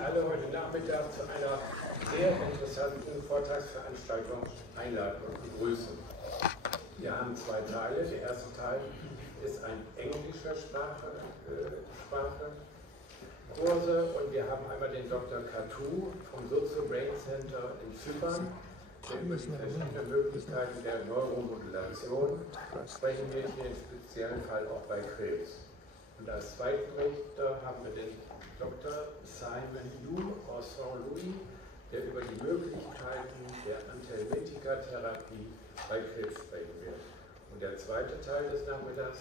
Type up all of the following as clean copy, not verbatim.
Sie alle heute Nachmittag zu einer sehr interessanten Vortragsveranstaltung einladen und begrüßen. Wir haben zwei Teile. Der erste Teil ist ein englischer Kurse und wir haben einmal den Dr. Kattou vom Socio Brain Center in Zypern, der über die verschiedenen Möglichkeiten der Neuromodulation sprechen wird, hier im speziellen Fall auch bei Krebs. Und als zweiten Richter haben wir den Dr. Simon Yu aus Saint-Louis, der über die Möglichkeiten der Anthelmitika-Therapie bei Krebs sprechen wird. Und der zweite Teil des Nachmittags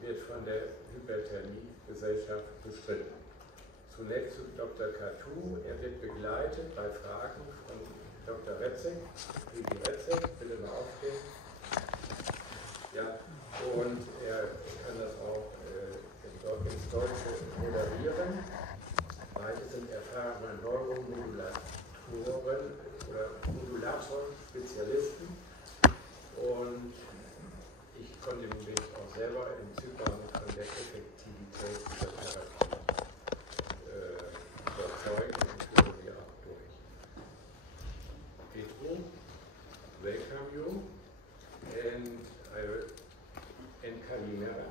wird von der Hyperthermie-Gesellschaft bestritten. Zunächst zu Dr. Kattou. Er wird begleitet bei Fragen von Dr. Retzek. Liebe Retzek, bitte mal aufstehen. Ja, und er kann das auch ins Deutsche moderieren. Beide sind erfahrene Neuromodulatoren oder Modulator-Spezialisten. Und ich konnte mich auch selber in Zypern von der Effektivität dieser Therapie überzeugen und führe sie auch durch. Petros, welcome you, and Kalimera.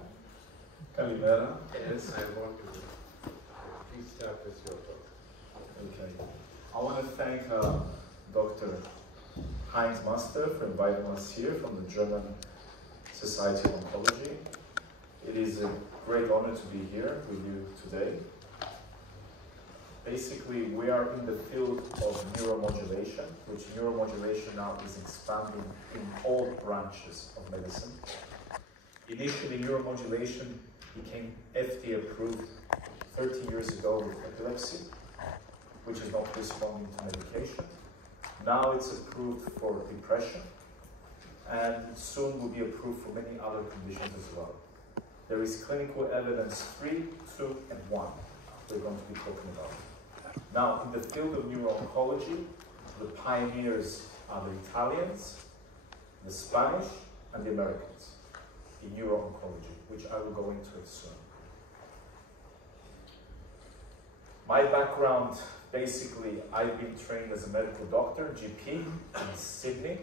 Kalimera. And I want to please start with your talk. Okay. I want to thank Dr. Heinz Master for inviting us here from the German Society of Oncology. It is a great honor to be here with you today. Basically, we are in the field of neuromodulation, which neuromodulation now is expanding in all branches of medicine. Initially, neuromodulation became FDA approved 30 years ago with epilepsy, which is not responding to medication. Now it's approved for depression, and soon will be approved for many other conditions as well. There is clinical evidence 3, 2, and 1 we're going to be talking about. Now, in the field of neuro-oncology, the pioneers are the Italians, the Spanish, and the Americans in neuro-oncology, which I will go into it soon. My background, basically, I've been trained as a medical doctor, GP, in Sydney,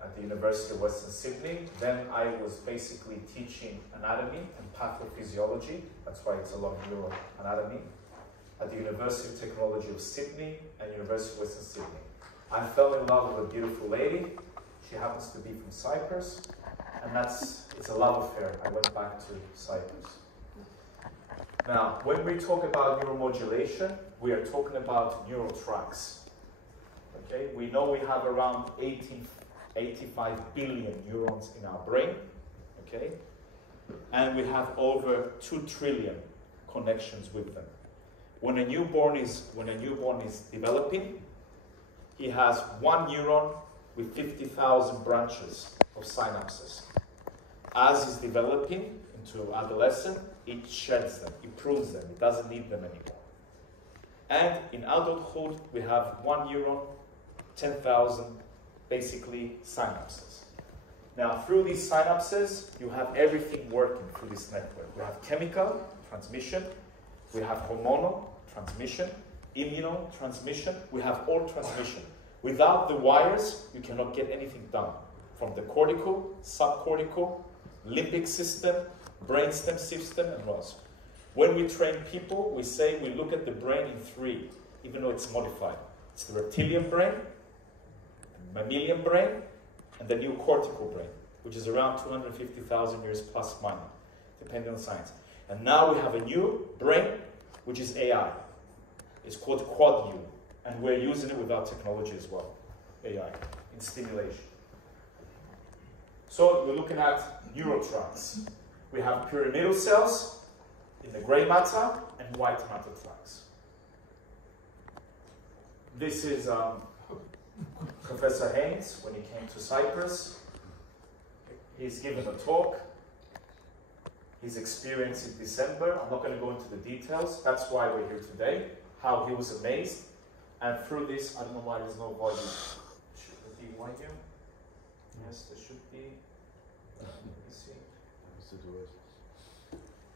at the University of Western Sydney. Then I was basically teaching anatomy and pathophysiology, that's why it's a lot of neuroanatomy, at the University of Technology of Sydney and University of Western Sydney. I fell in love with a beautiful lady. She happens to be from Cyprus, and it's a love affair. I went back to Cyprus. Now, when we talk about neuromodulation, we are talking about neural tracks. Okay, we know we have around 85 billion neurons in our brain, okay? And we have over 2 trillion connections with them. When a newborn is developing, he has one neuron with 50,000 branches of synapses. As he's developing into adolescent, it sheds them, it prunes them, it doesn't need them anymore. And in adulthood, we have one neuron, 10,000 basically synapses. Now, through these synapses, you have everything working through this network. We have chemical transmission, we have hormonal transmission, immunotransmission, we have all transmission. Without the wires, you cannot get anything done. From the cortical, subcortical, limbic system, brainstem system, and ROS. When we train people, we say we look at the brain in 3, even though it's modified. It's the reptilian brain, the mammalian brain, and the neocortical brain, which is around 250,000 years plus minus, depending on science. And now we have a new brain, which is AI. It's called Quad U, and we're using it with our technology as well, AI, in stimulation. So we're looking at neural tracks. We have pyramidal cells in the gray matter and white matter tracks. This is Professor Haynes when he came to Cyprus. He's given a talk. His experience in December. I'm not going to go into the details. That's why we're here today. How he was amazed. And through this, I don't know why there's no volume. Should there be volume? Yes, there should be. Let me see.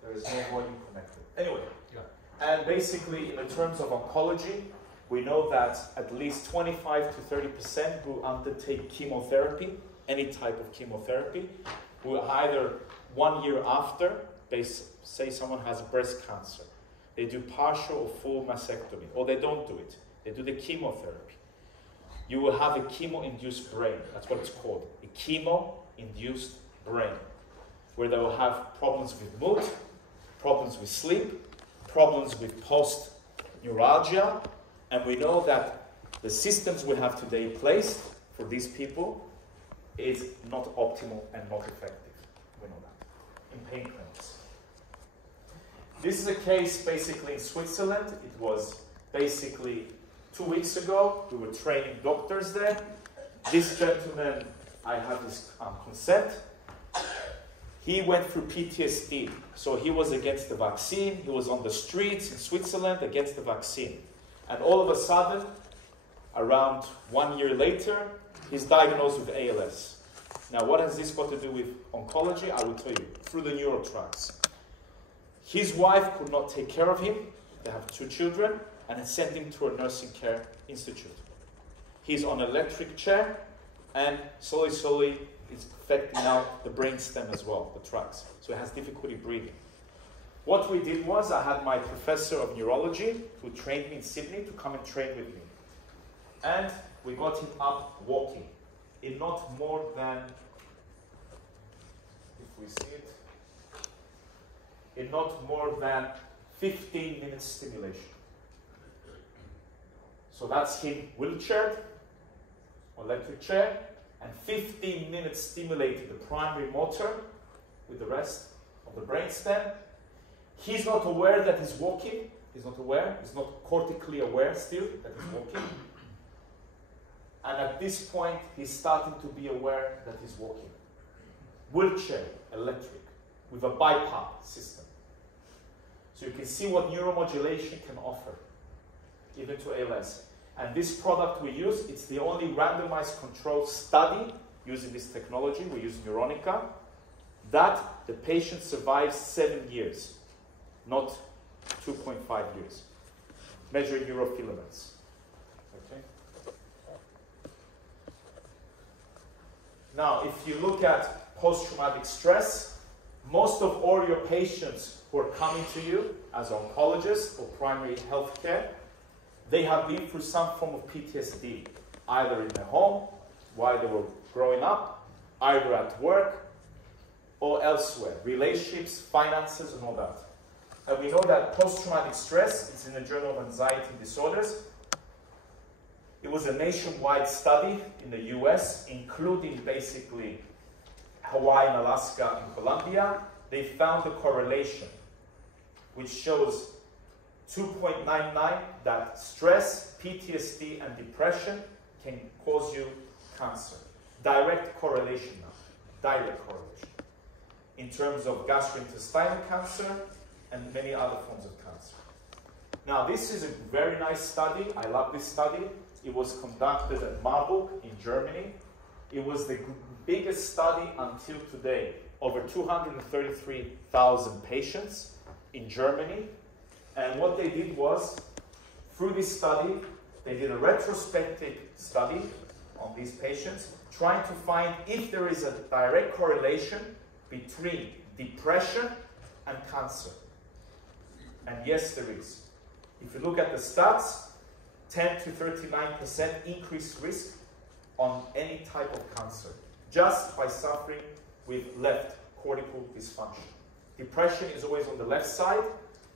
There is no volume connected. Anyway, And basically, in the terms of oncology, we know that at least 25 to 30% who undertake chemotherapy, any type of chemotherapy, who either 1 year after, say someone has breast cancer, they do partial or full mastectomy, or they don't do it, they do the chemotherapy. You will have a chemo-induced brain, that's what it's called, a chemo-induced brain, where they will have problems with mood, problems with sleep, problems with post-neuralgia, and we know that the systems we have today placed for these people is not optimal and not effective. We know that. In pain clinics. This is a case basically in Switzerland. It was basically 2 weeks ago. We were training doctors there. This gentleman, I have his consent. He went through PTSD. So he was against the vaccine. He was on the streets in Switzerland against the vaccine. And all of a sudden, around 1 year later, he's diagnosed with ALS. Now, what has this got to do with oncology? I will tell you, through the neurotracks. His wife could not take care of him. They have 2 children, and had sent him to a nursing care institute. He's on an electric chair, and slowly it's affecting now the brainstem as well, the tracks. So he has difficulty breathing. What we did was, I had my professor of neurology, who trained me in Sydney, to come and train with me. And we got him up walking in not more than, if we see it, in not more than 15 minutes stimulation. So that's him wheelchaired, electric chair, and 15 minutes stimulating the primary motor with the rest of the brainstem. He's not aware that he's walking. He's not aware. He's not cortically aware still that he's walking. And at this point, he's starting to be aware that he's walking. Wheelchair, electric, with a BiPAP system. So you can see what neuromodulation can offer, even to ALS. And this product we use, it's the only randomized controlled study using this technology. We use Neuronica, that the patient survives 7 years, not 2.5 years. Measuring neurofilaments. Okay. Now, if you look at post-traumatic stress, most of all your patients who are coming to you as oncologists or primary health care, they have been through some form of PTSD, either in their home, while they were growing up, either at work, or elsewhere. Relationships, finances, and all that. And we know that post-traumatic stress, it's in the Journal of Anxiety Disorders. It was a nationwide study in the US, including basically Hawaii and Alaska and Colombia. They found a correlation which shows 2.99 that stress, PTSD, and depression can cause you cancer. Direct correlation now, direct correlation. In terms of gastrointestinal cancer and many other forms of cancer. Now, this is a very nice study. I love this study. It was conducted at Marburg in Germany. It was the biggest study until today. Over 233,000 patients in Germany. And what they did was, through this study, they did a retrospective study on these patients, trying to find if there is a direct correlation between depression and cancer. And yes, there is. If you look at the stats, 10 to 39% increased risk on any type of cancer, just by suffering with left cortical dysfunction. Depression is always on the left side.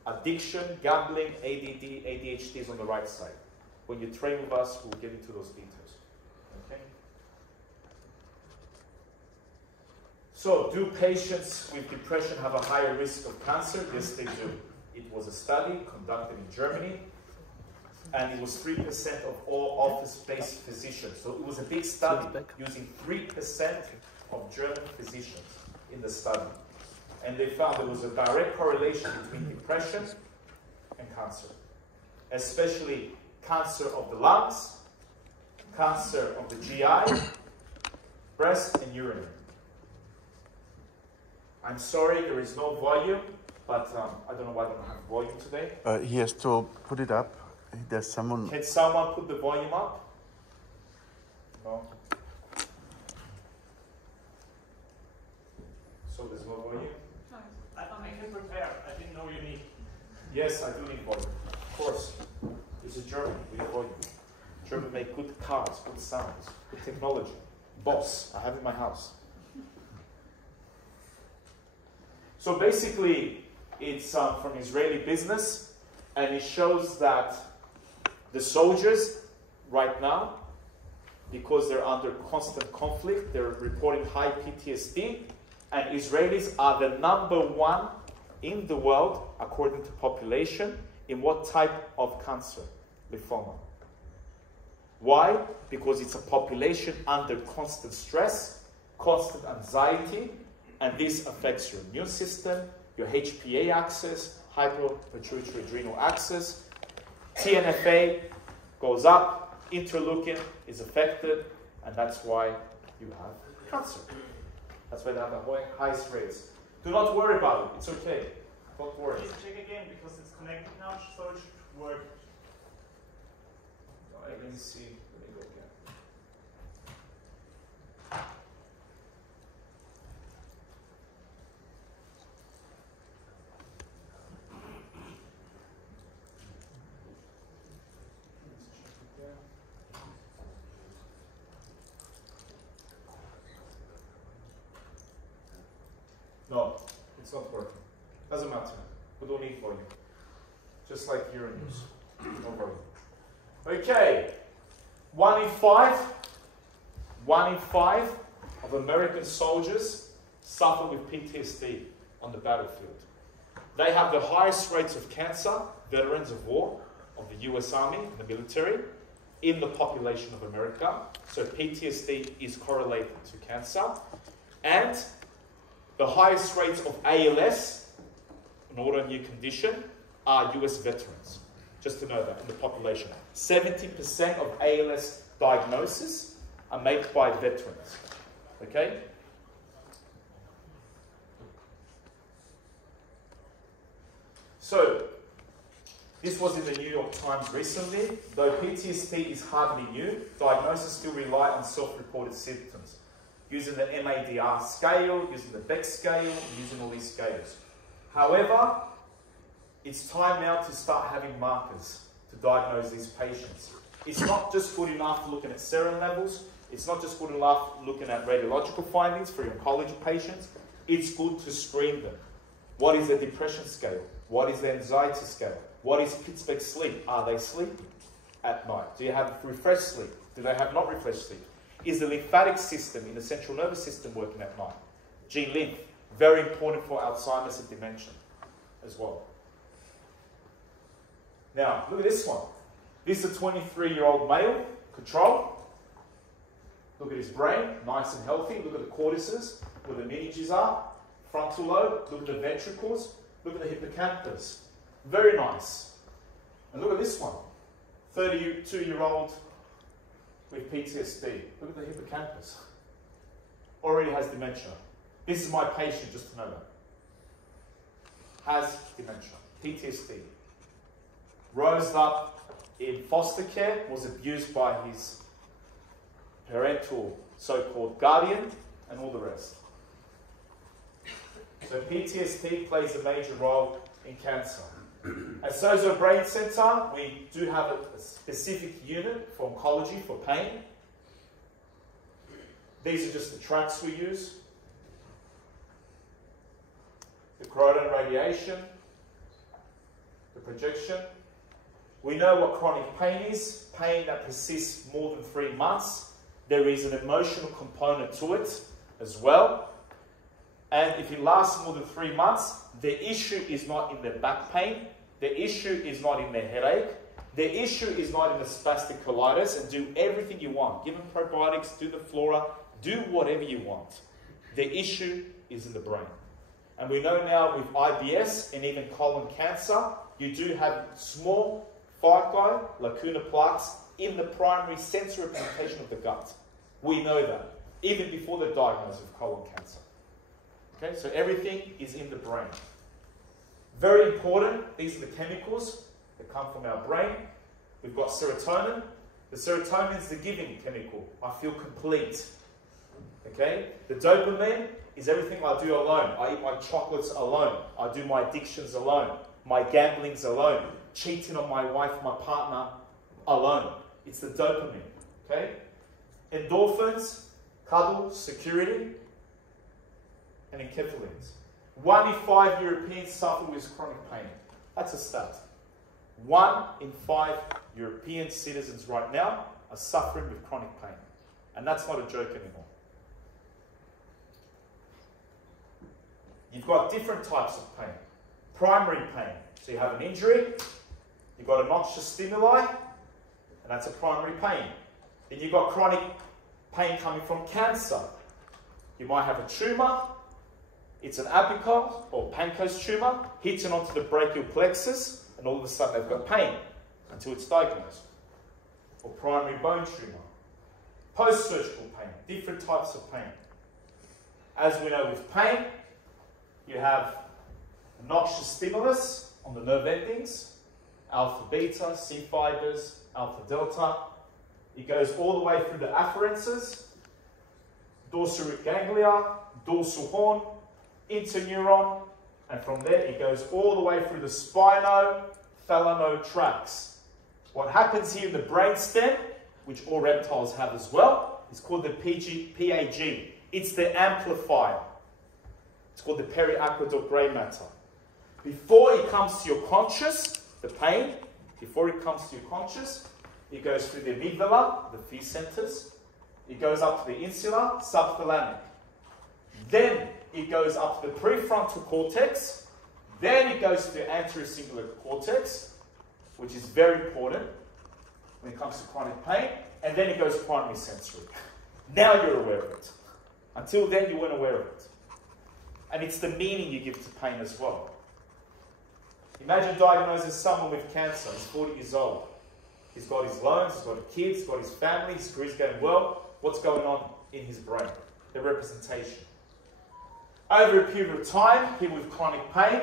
Addiction, gambling, ADD, ADHD is on the right side. When you train with us, we'll get into those details. Okay? So, do patients with depression have a higher risk of cancer? Yes, they do. It was a study conducted in Germany, and it was 3% of all office-based physicians. So it was a big study using 3% of German physicians in the study. And they found there was a direct correlation between depression and cancer, especially cancer of the lungs, cancer of the GI, breast, and urinary. I'm sorry, there is no volume. but I don't know why I don't have volume today. He has to put it up. There's someone. Can someone put the volume up? No. So there's no volume? No. I can prepare. I didn't know you need. Yes, I do need volume. Of course. This is Germany. We need volume. Germans make good cars, good sounds, good technology. Boss, I have it in my house. So basically, it's from Israeli business, and it shows that the soldiers right now, because they're under constant conflict, they're reporting high PTSD, and Israelis are the #1 in the world, according to population, in what type of cancer? Lymphoma. Why? Because it's a population under constant stress, constant anxiety, and this affects your immune system, your HPA axis, hyperpituitary adrenal axis. TNFA goes up, interleukin is affected, and that's why you have cancer. That's why they have the highest rates. Do not worry about it. It's okay. Don't worry. Please check again because it's connected now, so it should work. Let me see. Let me go again. No, it's not working. Doesn't matter. We don't need volume. Just like Uranus. Don't worry. Okay. 1 in 5 of American soldiers suffer with PTSD on the battlefield. They have the highest rates of cancer, veterans of war, of the US Army and the military, in the population of America. So PTSD is correlated to cancer. And the highest rates of ALS, an autoimmune condition, are US veterans. Just to know that in the population. 70% of ALS diagnoses are made by veterans. Okay? So, this was in the New York Times recently. Though PTSD is hardly new, diagnosis still rely on self-reported symptoms. Using the MADR scale, using the Beck scale, using all these scales. However, it's time now to start having markers to diagnose these patients. It's not just good enough looking at serum levels. It's not just good enough looking at radiological findings for your oncology patients. It's good to screen them. What is the depression scale? What is the anxiety scale? What is Pittsburgh sleep? Are they sleeping at night? Do you have refreshed sleep? Do they have not refreshed sleep? Is the lymphatic system in the central nervous system working at night? G-lymph, very important for Alzheimer's and dementia as well. Now, look at this one. This is a 23-year-old male, control. Look at his brain, nice and healthy. Look at the cortices, where the meninges are. Frontal lobe, look at the ventricles. Look at the hippocampus. Very nice. And look at this one. 32-year-old with PTSD. Look at the hippocampus. Already has dementia. This is my patient, just to know that. Has dementia, PTSD. Rose up in foster care, was abused by his parental so-called guardian, and all the rest. So PTSD plays a major role in cancer. At Sozo Brain Center, we do have a specific unit for oncology, for pain. These are just the tracks we use. The corona radiation, the projection. We know what chronic pain is, pain that persists more than 3 months. There is an emotional component to it as well. And if it lasts more than 3 months, the issue is not in the back pain, the issue is not in the headache, the issue is not in the spastic colitis, and do everything you want. Give them probiotics, do the flora, do whatever you want. The issue is in the brain. And we know now with IBS and even colon cancer, you do have small foci, lacuna plaques, in the primary sensory representation of the gut. We know that, even before the diagnosis of colon cancer. Okay, so everything is in the brain. Very important, these are the chemicals that come from our brain. We've got serotonin. The serotonin is the giving chemical. I feel complete. Okay? The dopamine is everything I do alone. I eat my chocolates alone. I do my addictions alone. My gamblings alone. Cheating on my wife, my partner alone. It's the dopamine. Okay? Endorphins, cuddle, security, and enkephalines. 1 in 5 Europeans suffer with chronic pain. That's a stat. 1 in 5 European citizens right now are suffering with chronic pain. And that's not a joke anymore. You've got different types of pain. Primary pain. So you have an injury, you've got a noxious stimuli, and that's a primary pain. Then you've got chronic pain coming from cancer. You might have a tumour. It's an apical or Pancoast tumour hitting onto the brachial plexus, and all of a sudden they've got pain until it's diagnosed. Or primary bone tumour. Post-surgical pain, different types of pain. As we know with pain, you have a noxious stimulus on the nerve endings, alpha beta, C fibers, alpha delta. It goes all the way through the afferences, dorsal root ganglia, dorsal horn, interneuron, and from there it goes all the way through the spinothalamo tracts. What happens here in the brainstem, which all reptiles have as well, is called the PAG. It's the amplifier. It's called the periaqueduct grey matter. Before it comes to your conscious, the pain, before it comes to your conscious, it goes through the amygdala, the fear centers. It goes up to the insula, subthalamic. Then it goes up to the prefrontal cortex. Then it goes to the anterior cingulate cortex, which is very important when it comes to chronic pain. And then it goes primary sensory. Now you're aware of it. Until then, you weren't aware of it. And it's the meaning you give to pain as well. Imagine diagnosing someone with cancer. He's 40 years old. He's got his loans, he's got a kid, he's got his family, his career's going well. What's going on in his brain? The representation. Over a period of time, people with chronic pain,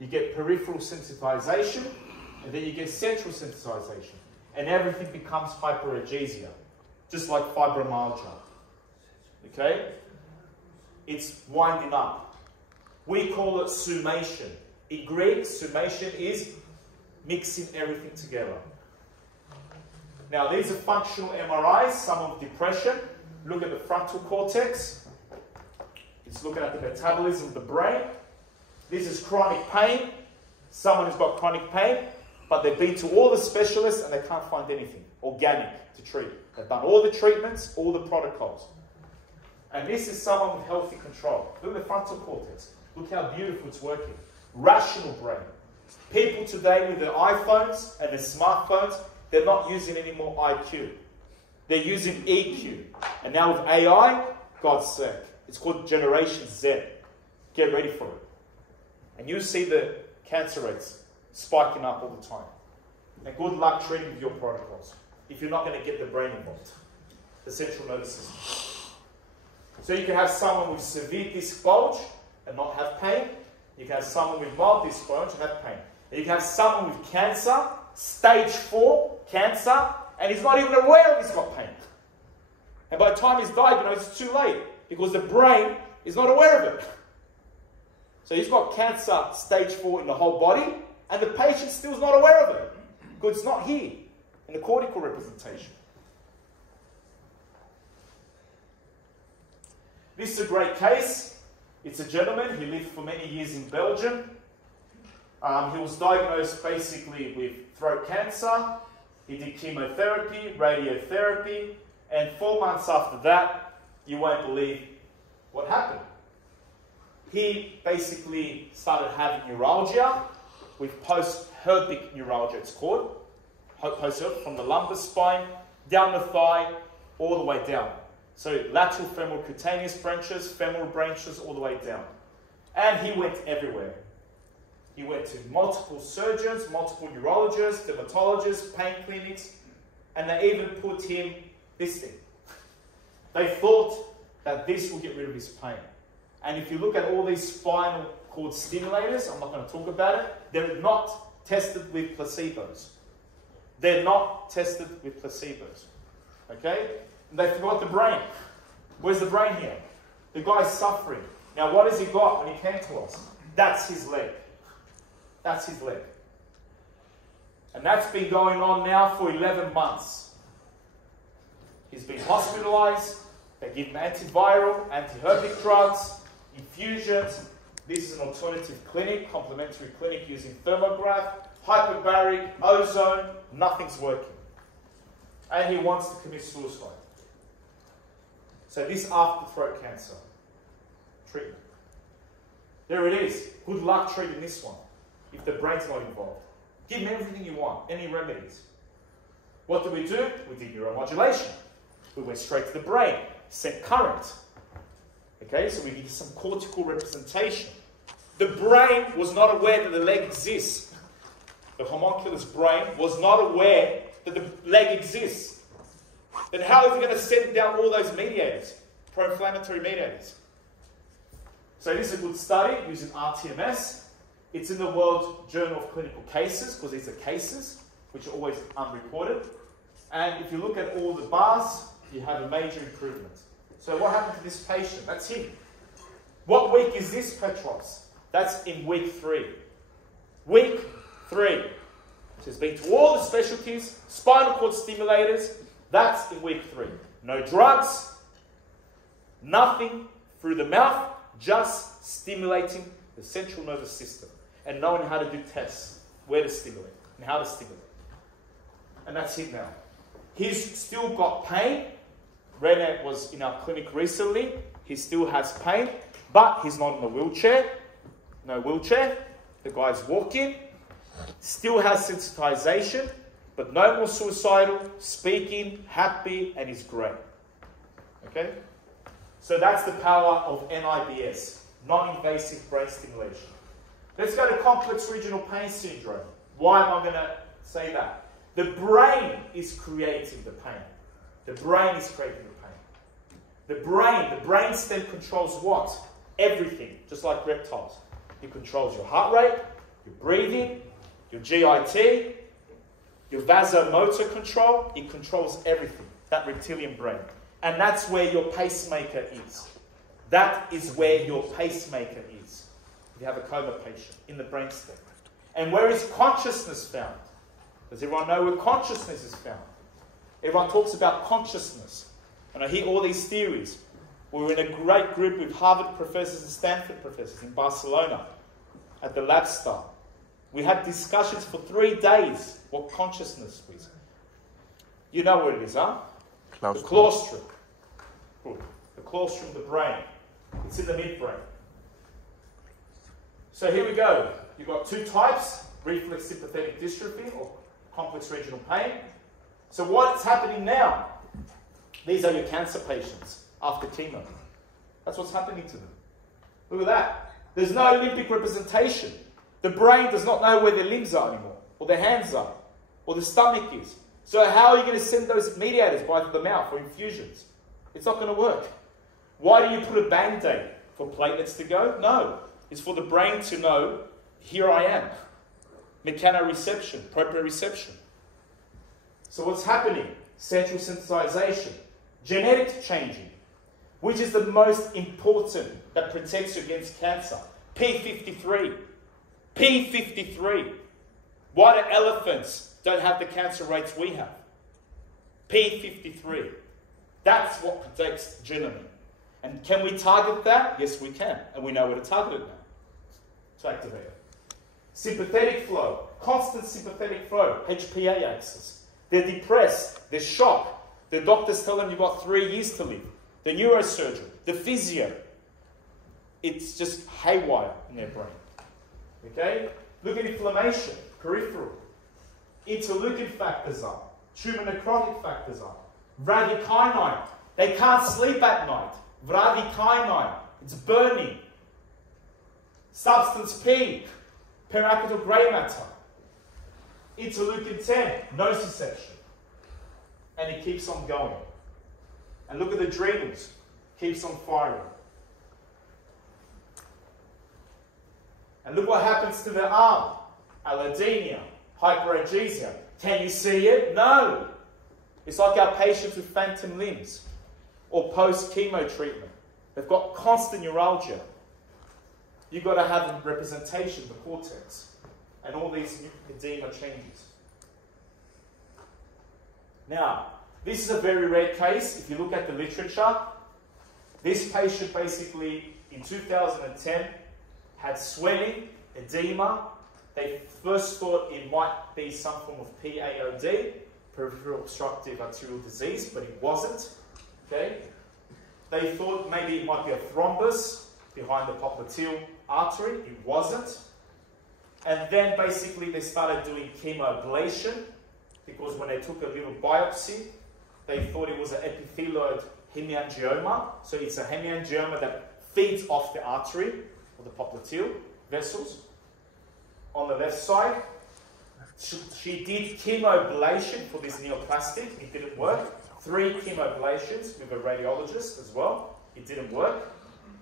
you get peripheral sensitization, and then you get central sensitization. And everything becomes hyperalgesia, just like fibromyalgia. Okay? It's winding up. We call it summation. In Greek, summation is mixing everything together. Now, these are functional MRIs, some of depression. Look at the frontal cortex. It's looking at the metabolism of the brain. This is chronic pain. Someone who's got chronic pain, but they've been to all the specialists and they can't find anything organic to treat. They've done all the treatments, all the protocols. And this is someone with healthy control. Look at the frontal cortex. Look how beautiful it's working. Rational brain. People today with their iPhones and their smartphones, they're not using any more IQ. They're using EQ. And now with AI, God's sake, it's called Generation Z. Get ready for it. And you see the cancer rates spiking up all the time. And good luck treating with your protocols if you're not going to get the brain involved, the central nervous system. So you can have someone with severe disc bulge and not have pain. You can have someone with mild disc bulge and have pain. And you can have someone with cancer, stage 4 cancer, and he's not even aware he's got pain. And by the time he's diagnosed, it's too late because the brain is not aware of it. So he's got cancer stage 4 in the whole body, and the patient still is not aware of it because it's not here in the cortical representation. This is a great case. It's a gentleman. He lived for many years in Belgium. He was diagnosed basically with throat cancer. He did chemotherapy, radiotherapy, and 4 months after that, you won't believe what happened. He basically started having neuralgia with post-herpetic neuralgia, it's called. Post-herpetic, from the lumbar spine, down the thigh, all the way down. So lateral femoral cutaneous branches, femoral branches, all the way down. And he went everywhere. He went to multiple surgeons, multiple neurologists, dermatologists, pain clinics, and they even put him this thing. They thought that this will get rid of his pain. And if you look at all these spinal cord stimulators. I'm not going to talk about it. They're not tested with placebos. They're not tested with placebos. Okay? And they forgot the brain. Where's the brain here? The guy's suffering. Now, what has he got when he came to us? That's his leg. That's his leg. And that's been going on now for 11 months. He's been hospitalized. They give him antiviral, antihermic drugs, infusions. This is an alternative clinic, complementary clinic using thermograph, hyperbaric, ozone. Nothing's working. And he wants to commit suicide. So this after throat cancer treatment. There it is. Good luck treating this one if the brain's not involved. Give him everything you want, any remedies. What do? We did neuromodulation. We went straight to the brain, sent current. Okay, so we needed some cortical representation. The brain was not aware that the leg exists. The homunculus brain was not aware that the leg exists. Then how is it going to send down all those mediators, pro-inflammatory mediators? So this is a good study using RTMS. It's in the World Journal of Clinical Cases, because these are cases, which are always unreported. And if you look at all the bars, you have a major improvement. So what happened to this patient? That's him. What week is this, Petros? That's in week 3. Week 3. So he's been to all the specialties, spinal cord stimulators. That's in week 3. No drugs, nothing through the mouth, just stimulating the central nervous system and knowing how to do tests, where to stimulate and how to stimulate. And that's it now. He's still got pain. Rene was in our clinic recently. He still has pain, but he's not in a wheelchair. No wheelchair. The guy's walking. Still has sensitization, but no more suicidal, speaking, happy, and he's great. Okay? So that's the power of NIBS, non-invasive brain stimulation. Let's go to complex regional pain syndrome. Why am I going to say that? The brain is creating the pain. The brain is creating the pain. The brain stem controls what? Everything, just like reptiles. It controls your heart rate, your breathing, your GIT, your vasomotor control. It controls everything, that reptilian brain. And that's where your pacemaker is. That is where your pacemaker is. If you have a coma patient in the brainstem. And where is consciousness found? Does everyone know where consciousness is found? Everyone talks about consciousness. And I hear all these theories. We were in a great group with Harvard professors and Stanford professors in Barcelona at the LabStar. We had discussions for 3 days what consciousness is. You know what it is, huh? The claustrum. Good. The claustrum of the brain. It's in the midbrain. So here we go. You've got 2 types, reflex sympathetic dystrophy or complex regional pain. So what's happening now? These are your cancer patients after chemo. That's what's happening to them. Look at that. There's no limbic representation. The brain does not know where their limbs are anymore, or their hands are, or the stomach is. So how are you going to send those mediators by the mouth or infusions? It's not going to work. Why do you put a Band-Aid? For platelets to go? No. It's for the brain to know, here I am. Mechanoreception, proprioception. So what's happening? Central sensitization. Genetic changing. Which is the most important that protects you against cancer? P53. P53. Why do elephants don't have the cancer rates we have? P53. That's what protects genomine. And can we target that? Yes, we can. And we know where to target it now. To activate it. Sympathetic flow. Constant sympathetic flow. HPA axis. They're depressed. They're shocked. The doctors tell them you've got 3 years to live. The neurosurgeon. The physio. It's just haywire in their brain. Okay? Look at inflammation. Peripheral. Interleukin factors are. Tumor necrotic factors are. Bradykinin. They can't sleep at night. Bradykinin. It's burning. Substance P. Periapital grey matter. Interleukin 10. Nociception. And it keeps on going. And look at the adrenals. Keeps on firing. And look what happens to the arm. Allodynia, hyperalgesia. Can you see it? No. It's like our patients with phantom limbs or post-chemo treatment. They've got constant neuralgia. You've got to have a representation of the cortex and all these edema changes. Now, this is a very rare case. If you look at the literature, this patient basically in 2010 had swelling, edema. They first thought it might be some form of PAOD, peripheral obstructive arterial disease, but it wasn't. Okay? They thought maybe it might be a thrombus behind the popliteal artery. It wasn't. And then basically they started doing chemoablation because when they took a little biopsy, they thought it was an epithelioid hemangioma. So it's a hemangioma that feeds off the artery or the popliteal vessels. On the left side, she did chemoablation for this neoplastic. It didn't work. 3 chemoablations with a radiologist as well. It didn't work.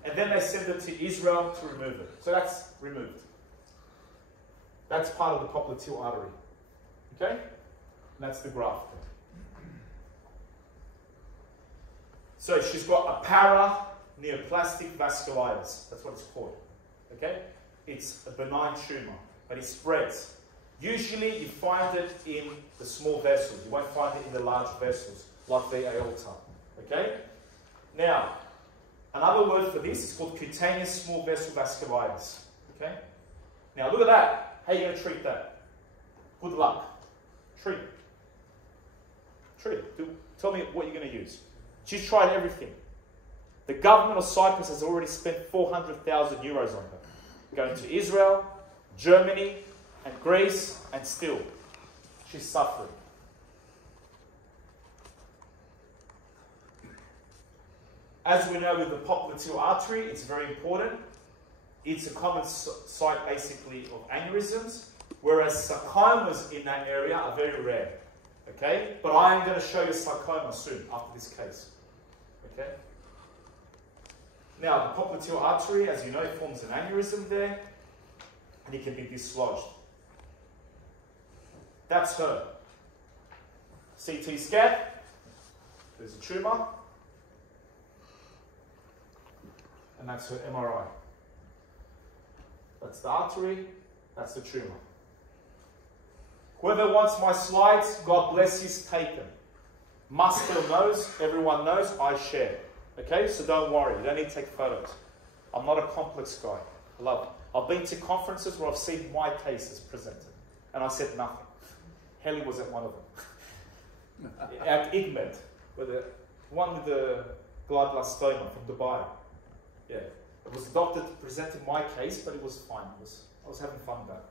And then they sent it to Israel to remove it. So that's removed. That's part of the popliteal artery. Okay? And that's the graft. So she's got a paraneoplastic vasculitis. That's what it's called. Okay? It's a benign tumor, but it spreads. Usually you find it in the small vessels. You won't find it in the large vessels, like the aorta. Okay? Now, another word for this is called cutaneous small vessel vasculitis. Okay? Now look at that. How are you going to treat that? Good luck. Treat it. Treat it. Tell me what you're going to use. She's tried everything. The government of Cyprus has already spent 400,000 euros on her. Going to Israel, Germany, and Greece, and still, she's suffering. As we know with the popliteal artery, it's very important. It's a common site basically of aneurysms, whereas sarcomas in that area are very rare. Okay? But I am going to show you sarcoma soon after this case. Okay? Now, the popliteal artery, as you know, forms an aneurysm there, and it can be dislodged. That's her. CT scan. There's a tumour. And that's her MRI. That's the artery. That's the tumour. Whoever wants my slides, God bless you, take them. Muscle knows, everyone knows, I share. Okay, so don't worry, you don't need to take photos. I'm not a complex guy. I love it. I've been to conferences where I've seen my cases presented, and I said nothing. Heli was at one of them. At IGMED, the one with the glioblastoma from Dubai. Yeah, it was a doctor that presented my case, but it was fine. I was having fun with that.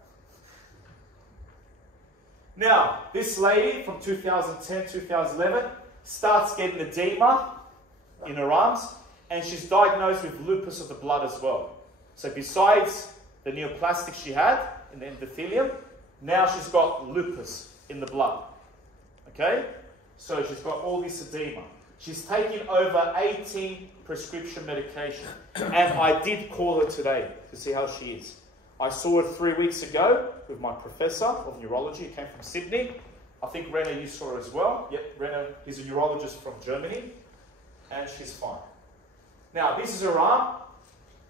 Now, this lady from 2010, 2011 starts getting edema in her arms, and she's diagnosed with lupus of the blood as well. So besides the neoplastic she had in the endothelium, now she's got lupus in the blood. Okay? So she's got all this edema. She's taking over 18 prescription medication. And I did call her today to see how she is. I saw her 3 weeks ago with my professor of neurology. He came from Sydney. I think Rena, you saw her as well. Yep, Rena, he's a neurologist from Germany. And she's fine. Now, this is her arm.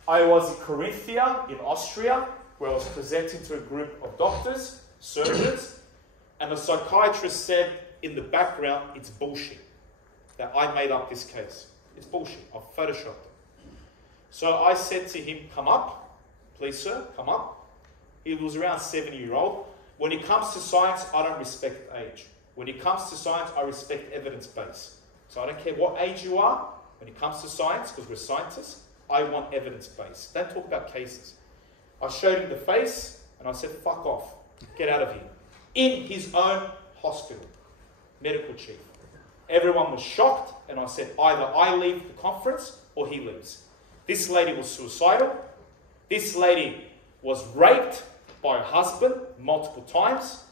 I was in Corinthia in Austria, where I was presenting to a group of doctors, surgeons, and the psychiatrist said in the background, it's bullshit, that I made up this case. It's bullshit. I've photoshopped it. So I said to him, come up, please sir, come up. He was around 70-year-old. When it comes to science, I don't respect age. When it comes to science, I respect evidence-based. So I don't care what age you are, when it comes to science, because we're scientists, I want evidence-based. Don't talk about cases. I showed him the face, and I said, fuck off. Get out of here. In his own hospital. Medical chief. Everyone was shocked, and I said, either I leave the conference, or he leaves. This lady was suicidal. This lady was raped by her husband multiple times.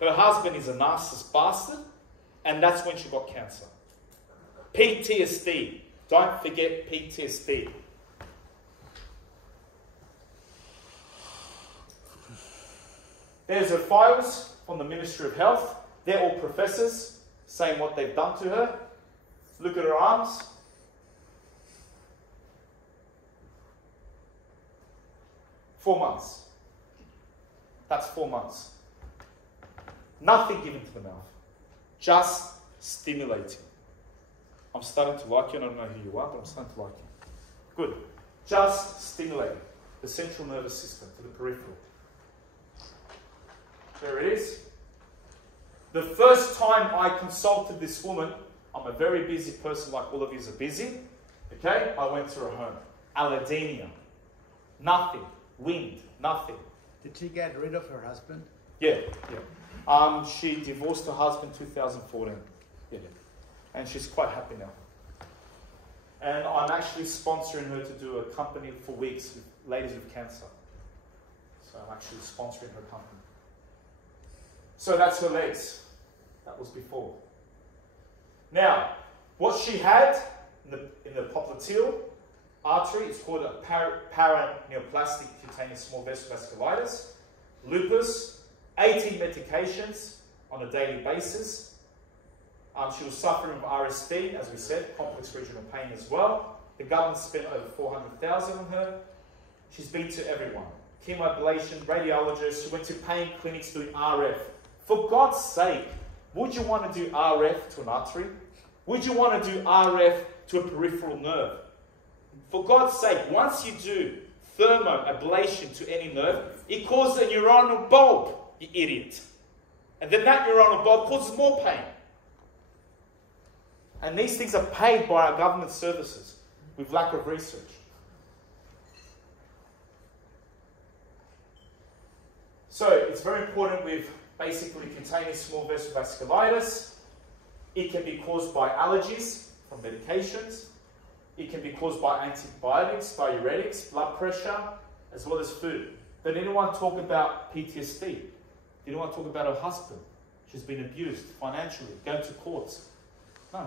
Her husband is a narcissist bastard, and that's when she got cancer. PTSD. Don't forget PTSD. There's her files from the Ministry of Health. They're all professors saying what they've done to her. Look at her arms. Four months. That's 4 months. Nothing given to the mouth. Just stimulating. I'm starting to like you. I don't know who you are, but I'm starting to like you. Good. Just stimulating the central nervous system to the peripheral. There it is. The first time I consulted this woman, I'm a very busy person like all of you are busy. Okay? I went to her home. Allodynia. Nothing. Wind. Nothing. Did she get rid of her husband? Yeah. She divorced her husband in 2014. Yeah. And she's quite happy now. And I'm actually sponsoring her to do a company for weeks with ladies with cancer. So I'm actually sponsoring her company. So that's her legs. That was before. Now, what she had in the popliteal artery is called a paraneoplastic cutaneous small vessel vasculitis, lupus, 18 medications on a daily basis. She was suffering from RSD, as we said, complex regional pain as well. The government spent over $400,000 on her. She's been to everyone. Chemoablation, radiologists, she went to pain clinics doing RF. For God's sake, would you want to do RF to an artery? Would you want to do RF to a peripheral nerve? For God's sake, once you do thermoablation to any nerve, it causes a neuronal bulb, you idiot. And then that neuronal bulb causes more pain. And these things are paid by our government services with lack of research. So it's very important with basically cutaneous small vessel vasculitis. It can be caused by allergies from medications. It can be caused by antibiotics, diuretics, blood pressure, as well as food. Did anyone talk about PTSD? Did anyone talk about her husband? She's been abused financially, going to courts. No.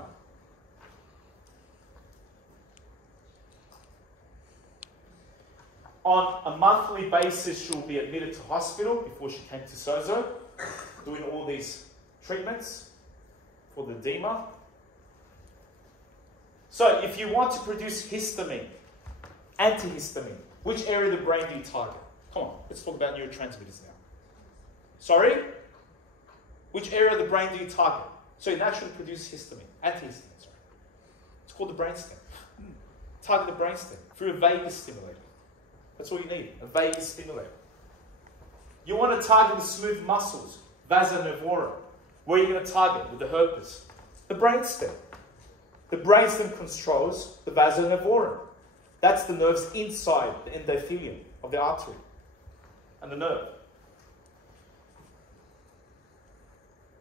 On a monthly basis, she'll be admitted to hospital before she came to SOZO, doing all these treatments for the edema. So if you want to produce histamine, antihistamine, which area of the brain do you target? Come on, let's talk about neurotransmitters now. Sorry? Which area of the brain do you target? So you naturally produce histamine, antihistamine, sorry. It's called the brainstem. Target the brainstem through a vagus stimulator. That's all you need, a vagus stimulator. You want to target the smooth muscles, vasa nervorum. Where are you going to target with the herpes? The brainstem. The brainstem controls the vasa nervorum. That's the nerves inside the endothelium of the artery and the nerve.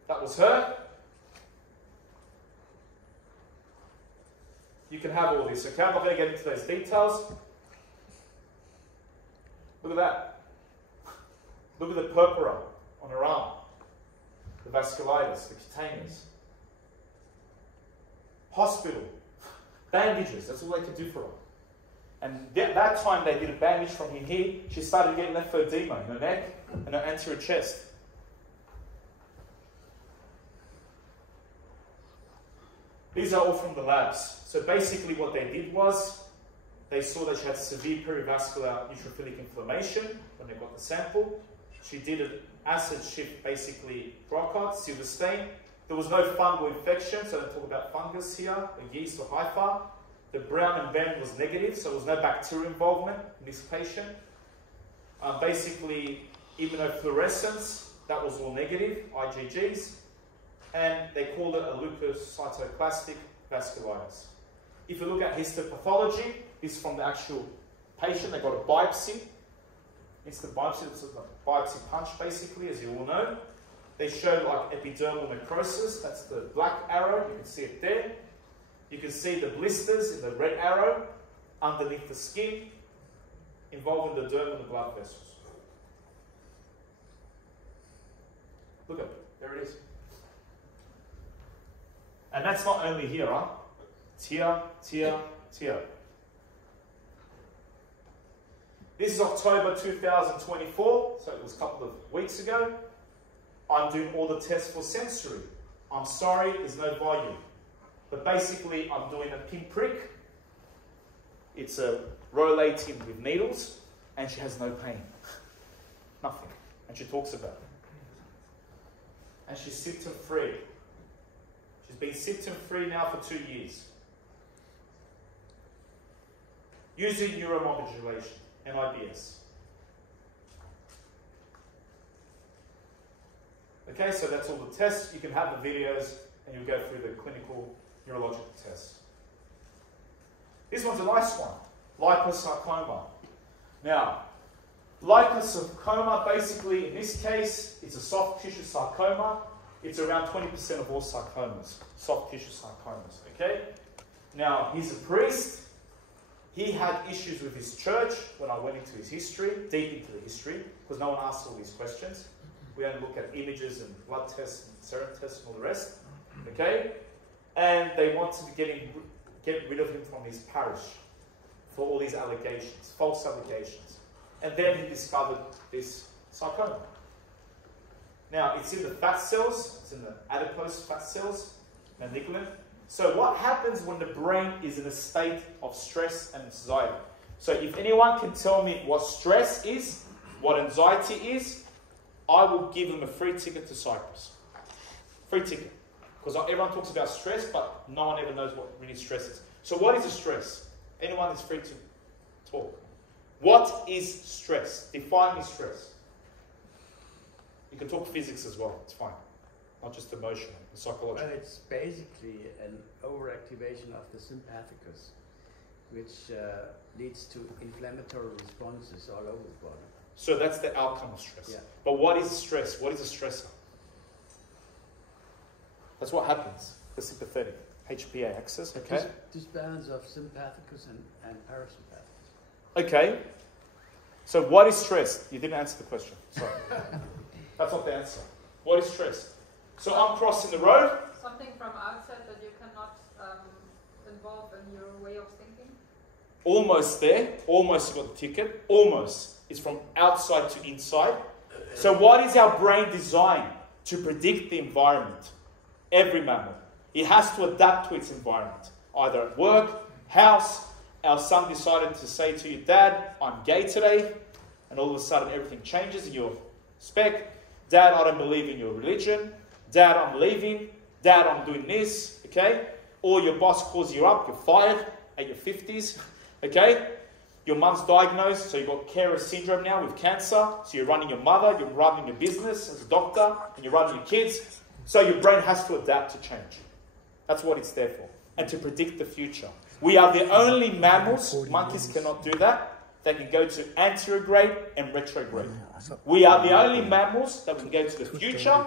That was her. You can have all this, okay? I'm not going to get into those details. Look at that. Look at the purpura on her arm. The vasculitis, the cutaneous. Hospital. Bandages, that's all they could do for her. And that time they did a bandage from here. She started getting lymphedema in her neck and her anterior chest. These are all from the labs. So basically what they did was, they saw that she had severe perivascular neutrophilic inflammation when they got the sample. She did an acid shift, basically Brocott, silver stain. There was no fungal infection, so they talk about fungus here, or yeast or hypha. The brown and band was negative, so there was no bacterial involvement in this patient. Basically, immunofluorescence, that was all negative, IgGs. And they called it a leukocytoclastic vasculitis. If you look at histopathology, this is from the actual patient. They got a biopsy. Instant biopsy, it's a biopsy punch basically, as you all know. They showed like epidermal necrosis. That's the black arrow. You can see it there. You can see the blisters in the red arrow underneath the skin, involving the derm and the blood vessels. Look at it. There it is. And that's not only here, huh? It's here, it's here, it's here. This is October 2024, so it was a couple of weeks ago. I'm doing all the tests for sensory. I'm sorry, there's no volume. But basically, I'm doing a pinprick. It's a rollating with needles, and she has no pain. Nothing. And she talks about it. And she's symptom-free. She's been symptom-free now for 2 years. Using neuromodulation and IBS. Okay, so that's all the tests. You can have the videos and you'll go through the clinical neurological tests. This one's a nice one. Liposarcoma. Now, liposarcoma, basically, in this case, it's a soft tissue sarcoma. It's around 20% of all sarcomas, soft tissue sarcomas, okay? Now, he's a priest. He had issues with his church when I went into his history, deep into the history, because no one asks all these questions. We only look at images and blood tests and serum tests and all the rest, okay? And they wanted to get rid of him from his parish for all these allegations, false allegations. And then he discovered this sarcoma. Now, it's in the fat cells, it's in the adipose fat cells, malignant. So what happens when the brain is in a state of stress and anxiety? So if anyone can tell me what stress is, what anxiety is, I will give them a free ticket to Cyprus. Free ticket. Because everyone talks about stress, but no one ever knows what really stress is. So what is a stress? Anyone is free to talk. What is stress? Define me stress. You can talk physics as well, it's fine. Not just emotional, psychological. Well, it's basically an overactivation of the sympathicus, which leads to inflammatory responses all over the body. So that's the outcome of stress. Yeah. But what is stress? What is a stressor? That's what happens. The sympathetic, HPA axis, okay? This balance of sympathicus and parasympathicus. Okay. So what is stress? You didn't answer the question. Sorry. That's not the answer. What is stress? So I'm crossing the road. Something from outside that you cannot involve in your way of thinking? Almost there. Almost got the ticket. Almost. It's from outside to inside. So what is our brain designed? To predict the environment. Every mammal. It has to adapt to its environment. Either at work, house. Our son decided to say to you, Dad, I'm gay today. And all of a sudden everything changes in your spec. Dad, I don't believe in your religion. Dad, I'm leaving. Dad, I'm doing this. Okay? Or your boss calls you up. You're fired at your 50s. Okay? Your mum's diagnosed, so you've got carer syndrome now with cancer. So you're running your mother, you're running your business as a doctor, and you're running your kids. So your brain has to adapt to change. That's what it's there for. And to predict the future. We are the only mammals, monkeys cannot do that, that can go to anterograde and retrograde. We are the only mammals that can go to the future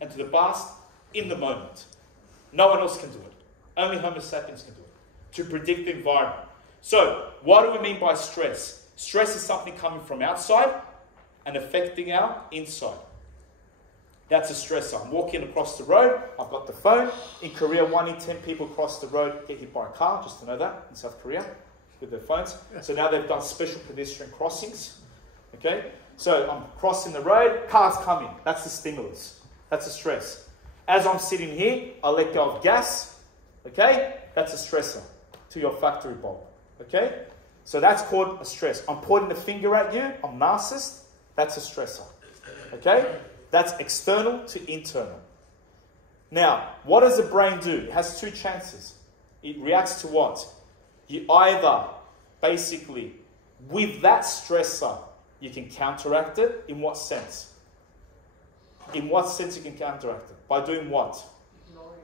and to the past in the moment. No one else can do it. Only Homo sapiens can do it. To predict the environment. So, what do we mean by stress? Stress is something coming from outside and affecting our inside. That's a stressor. I'm walking across the road, I've got the phone. In Korea, 1 in 10 people across the road get hit by a car, just to know that, in South Korea, with their phones. So now they've done special pedestrian crossings. Okay? So I'm crossing the road, car's coming. That's the stimulus. That's the stress. As I'm sitting here, I let go of gas. Okay? That's a stressor to your factory bulb. Okay? So that's called a stress. I'm pointing the finger at you. I'm narcissist. That's a stressor. Okay? That's external to internal. Now, what does the brain do? It has two chances. It reacts to what? You either, basically, with that stressor, you can counteract it. In what sense? In what sense you can counteract it? By doing what? Ignoring.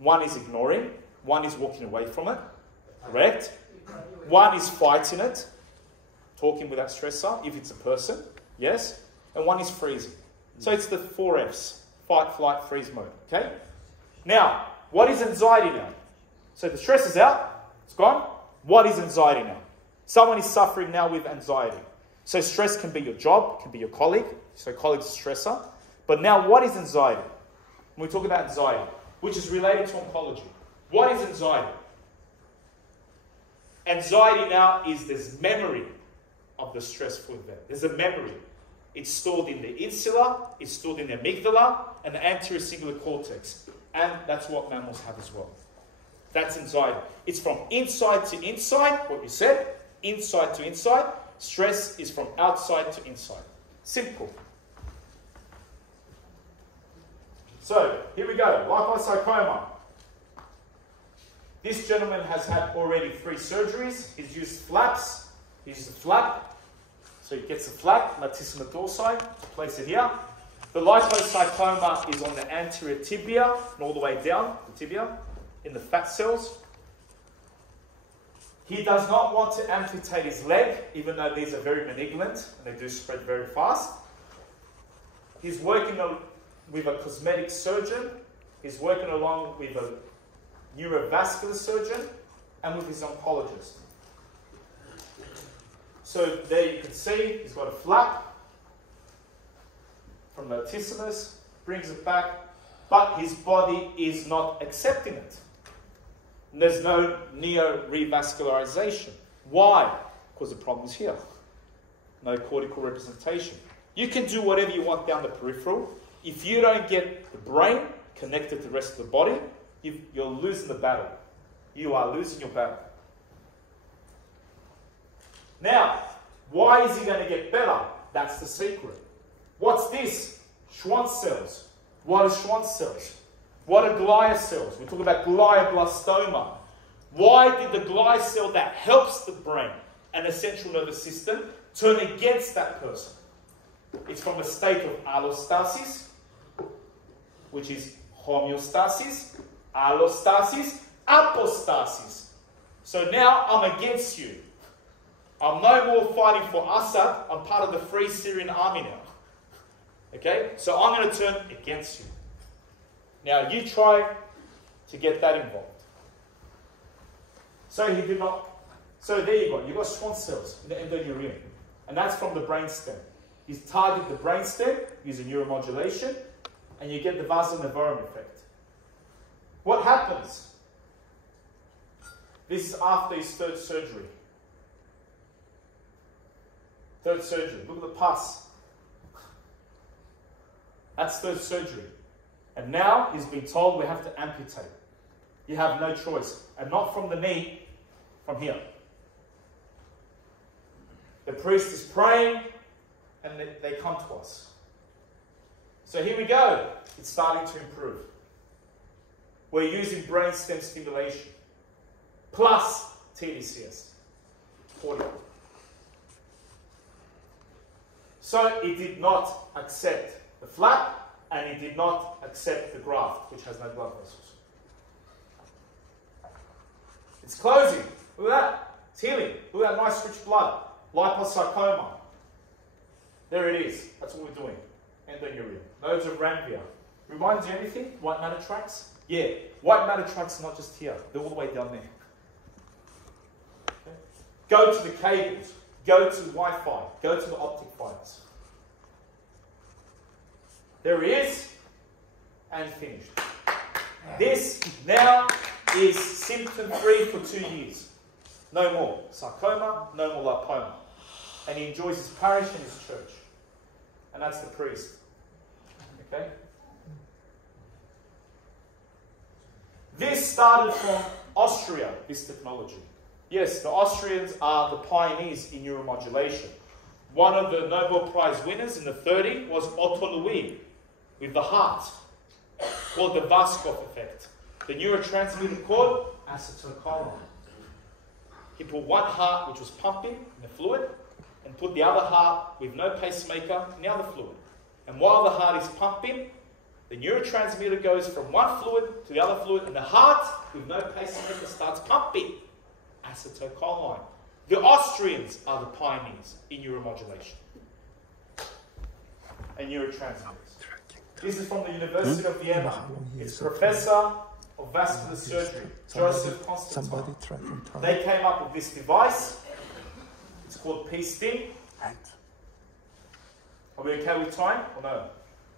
One is ignoring. One is walking away from it. Correct? One is fighting it. Talking with that stressor, if it's a person. Yes? And one is freezing. So it's the 4 Fs. Fight, flight, freeze mode. Okay? Now, what is anxiety now? So the stress is out. It's gone. What is anxiety now? Someone is suffering now with anxiety. So stress can be your job, can be your colleague. So colleague's a stressor. But now what is anxiety? When we talk about anxiety, which is related to oncology. What is anxiety? Anxiety now is this memory of the stressful event. There's a memory. It's stored in the insula, it's stored in the amygdala, and the anterior cingulate cortex. And that's what mammals have as well. That's anxiety. It's from inside to inside, what you said, inside to inside. Stress is from outside to inside. Simple. So, here we go. Liposarcoma. This gentleman has had already 3 surgeries. He's used flaps. He uses a flap. So he gets a flap, latissimus dorsi, place it here. The liposarcoma is on the anterior tibia and all the way down the tibia in the fat cells. He does not want to amputate his leg, even though these are very malignant and they do spread very fast. He's working with a cosmetic surgeon. He's working along with a neurovascular surgeon and with his oncologist. So there you can see he's got a flap from the latissimus, brings it back, but his body is not accepting it. And there's no neo-revascularization. Why? Because the problem is here. No cortical representation. You can do whatever you want down the peripheral. If you don't get the brain connected to the rest of the body, you're losing the battle. You are losing your battle. Now, why is he going to get better? That's the secret. What's this? Schwann cells. What are Schwann cells? What are glia cells? We talk about glioblastoma. Why did the glia cell that helps the brain and the central nervous system turn against that person? It's from a state of allostasis, which is homeostasis, allostasis, apostasis. So now I'm against you. I'm no more fighting for Assad. I'm part of the Free Syrian Army now. Okay? So I'm going to turn against you. Now you try to get that involved. So he did not. So there you go. You've got Schwann cells in the endoneurium. And that's from the brainstem. You target the brainstem using neuromodulation, and you get the vasonovarum effect. What happens? This is after his 3rd surgery. 3rd surgery. Look at the pus. That's 3rd surgery. And now he's been told we have to amputate. You have no choice. And not from the knee, from here. The priest is praying, and they come to us. So here we go. It's starting to improve. We're using brainstem stimulation plus TDCS. 40. So he did not accept the flap, and he did not accept the graft, which has no blood vessels. It's closing. Look at that. It's healing. Look at that nice rich blood. Liposarcoma. There it is. That's what we're doing. Endoneurium. Nodes of Ranvier. Reminds you of anything? White matter tracks? Yeah. White matter tracks are not just here. They're all the way down there. Okay. Go to the cables. Go to Wi-Fi. Go to the optic fibers. There he is. And finished. This now is symptom-free for 2 years. No more sarcoma, no more lipoma. And he enjoys his parish and his church. And that's the priest. Okay? This started from Austria, this technology. Yes, the Austrians are the pioneers in neuromodulation. One of the Nobel Prize winners in the 30s was Otto Louis with the heart, called the Vaskov effect. The neurotransmitter called acetylcholine. He put one heart which was pumping in the fluid and put the other heart with no pacemaker in the other fluid. And while the heart is pumping, the neurotransmitter goes from one fluid to the other fluid, and the heart with no pacemaker starts pumping acetylcholine. The Austrians are the pioneers in neuromodulation and neurotransmitters. This is from the University of Vienna. It's Professor of Vascular Surgery, Joseph Constantine. They came up with this device. It's called P-STIM. Are we okay with time or no?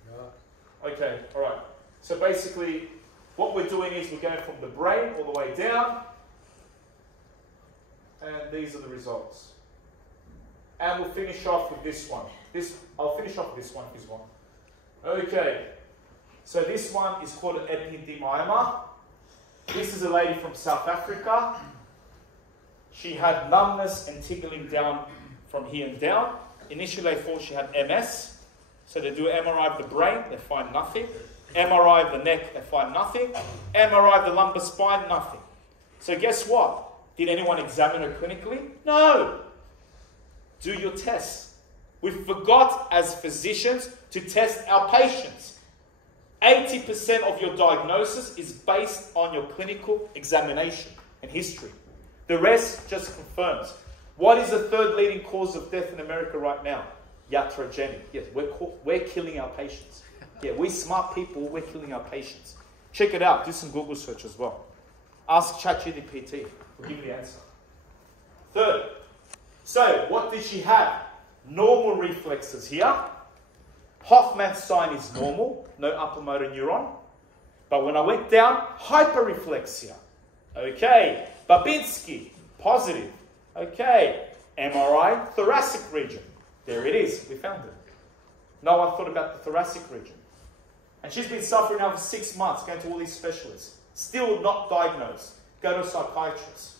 No. Okay, all right. So basically, what we're doing is we're going from the brain all the way down, and these are the results. And we'll finish off with this one. I'll finish off with this one if you want. Okay. So this one is called an epidemioma. This is a lady from South Africa. She had numbness and tingling down from here and down. Initially they thought she had MS. So they do an MRI of the brain, they find nothing. MRI of the neck, they find nothing. MRI of the lumbar spine, nothing. So guess what? Did anyone examine her clinically? No. Do your tests. We forgot as physicians to test our patients. 80% of your diagnosis is based on your clinical examination and history. The rest just confirms. What is the third leading cause of death in America right now? Iatrogenic. Yes, we're killing our patients. Yeah, we smart people, we're killing our patients. Check it out. Do some Google search as well. Ask ChatGPT. We'll give you the answer. Third. So, what did she have? Normal reflexes here. Hoffman's sign is normal. No upper motor neuron. But when I went down, hyperreflexia. Okay. Babinski. Positive. Okay. MRI, thoracic region. There it is. We found it. No one thought about the thoracic region. And she's been suffering now for 6 months, going to all these specialists. Still not diagnosed. Go to a psychiatrist.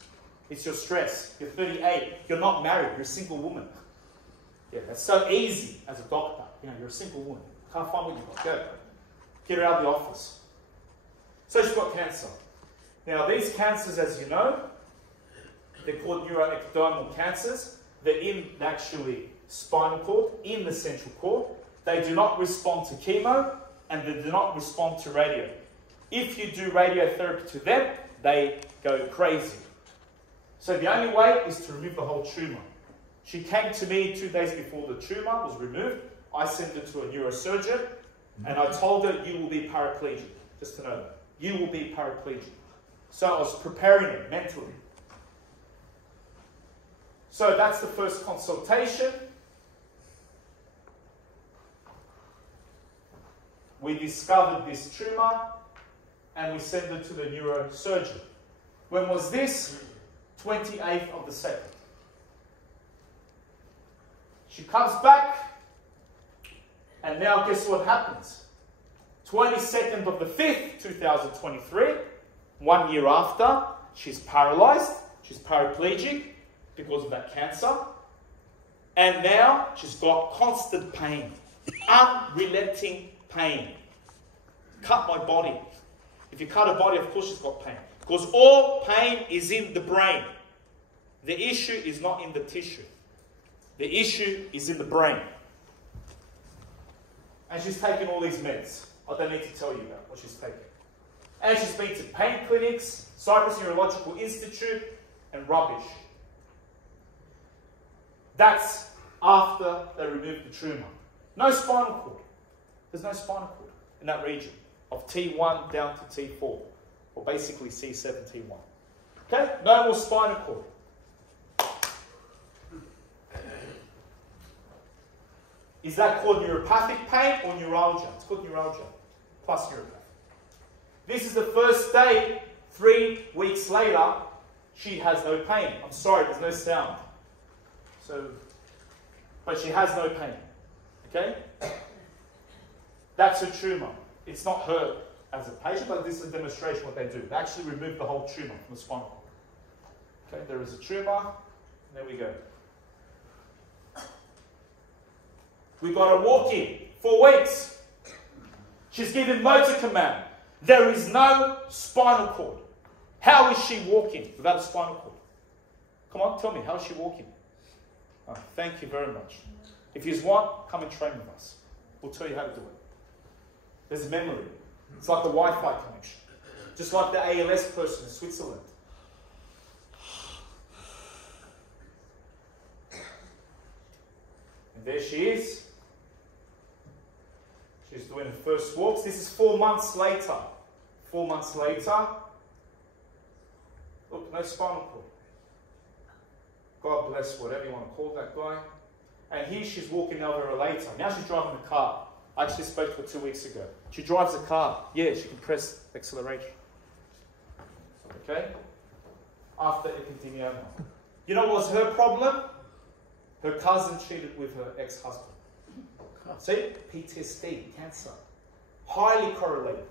It's your stress. You're 38. You're not married. You're a single woman. Yeah, that's so easy as a doctor. You know, you're a single woman. Can't find what you've got. Go. Get her out of the office. So she's got cancer. Now, these cancers, as you know, they're called neuroectodermal cancers. They're in actually spinal cord, in the central cord. They do not respond to chemo, and they do not respond to radio. If you do radiotherapy to them, they go crazy. So the only way is to remove the whole tumour. She came to me 2 days before the tumour was removed. I sent her to a neurosurgeon, and I told her, you will be paraplegic. Just to know that. You will be paraplegic. So I was preparing her mentally. So that's the first consultation. We discovered this tumour, and we sent her to the neurosurgeon. When was this? 28th of the 2nd. She comes back, and now guess what happens? 22nd of the 5th, 2023, 1 year after, she's paralysed, she's paraplegic because of that cancer, and now she's got constant pain, unrelenting pain. Cut my body. If you cut her body, of course she's got pain. Because all pain is in the brain. The issue is not in the tissue. The issue is in the brain. And she's taking all these meds. I don't need to tell you about what she's taking. And she's been to pain clinics, Cyprus Neurological Institute, and rubbish. That's after they removed the tumour. No spinal cord. There's no spinal cord in that region of T1 down to T4, or basically C7, T1. Okay? No more spinal cord. Is that called neuropathic pain or neuralgia? It's called neuralgia plus neuropathy. This is the first day. 3 weeks later, she has no pain. I'm sorry, there's no sound. But she has no pain. Okay? That's a tumour. It's not her as a patient, but this is a demonstration of what they do. They actually remove the whole tumour from the spinal cord. Okay, there is a tumour. There we go. We got her walking 4 weeks. She's given motor command. There is no spinal cord. How is she walking without a spinal cord? Come on, tell me, how is she walking? Oh, thank you very much. If you want, come and train with us. We'll tell you how to do it. There's memory. It's like a Wi-Fi connection. Just like the ALS person in Switzerland. And there she is. She's doing her first walks. This is 4 months later. 4 months later. Look, no spinal cord. God bless whatever you want to call that guy. And here she's walking over her later. Now she's driving a car. I actually spoke to her 2 weeks ago. She drives a car. Yeah, she can press acceleration. Okay? After epidemioma. You know what was her problem? Her cousin cheated with her ex-husband. See? PTSD, cancer. Highly correlated.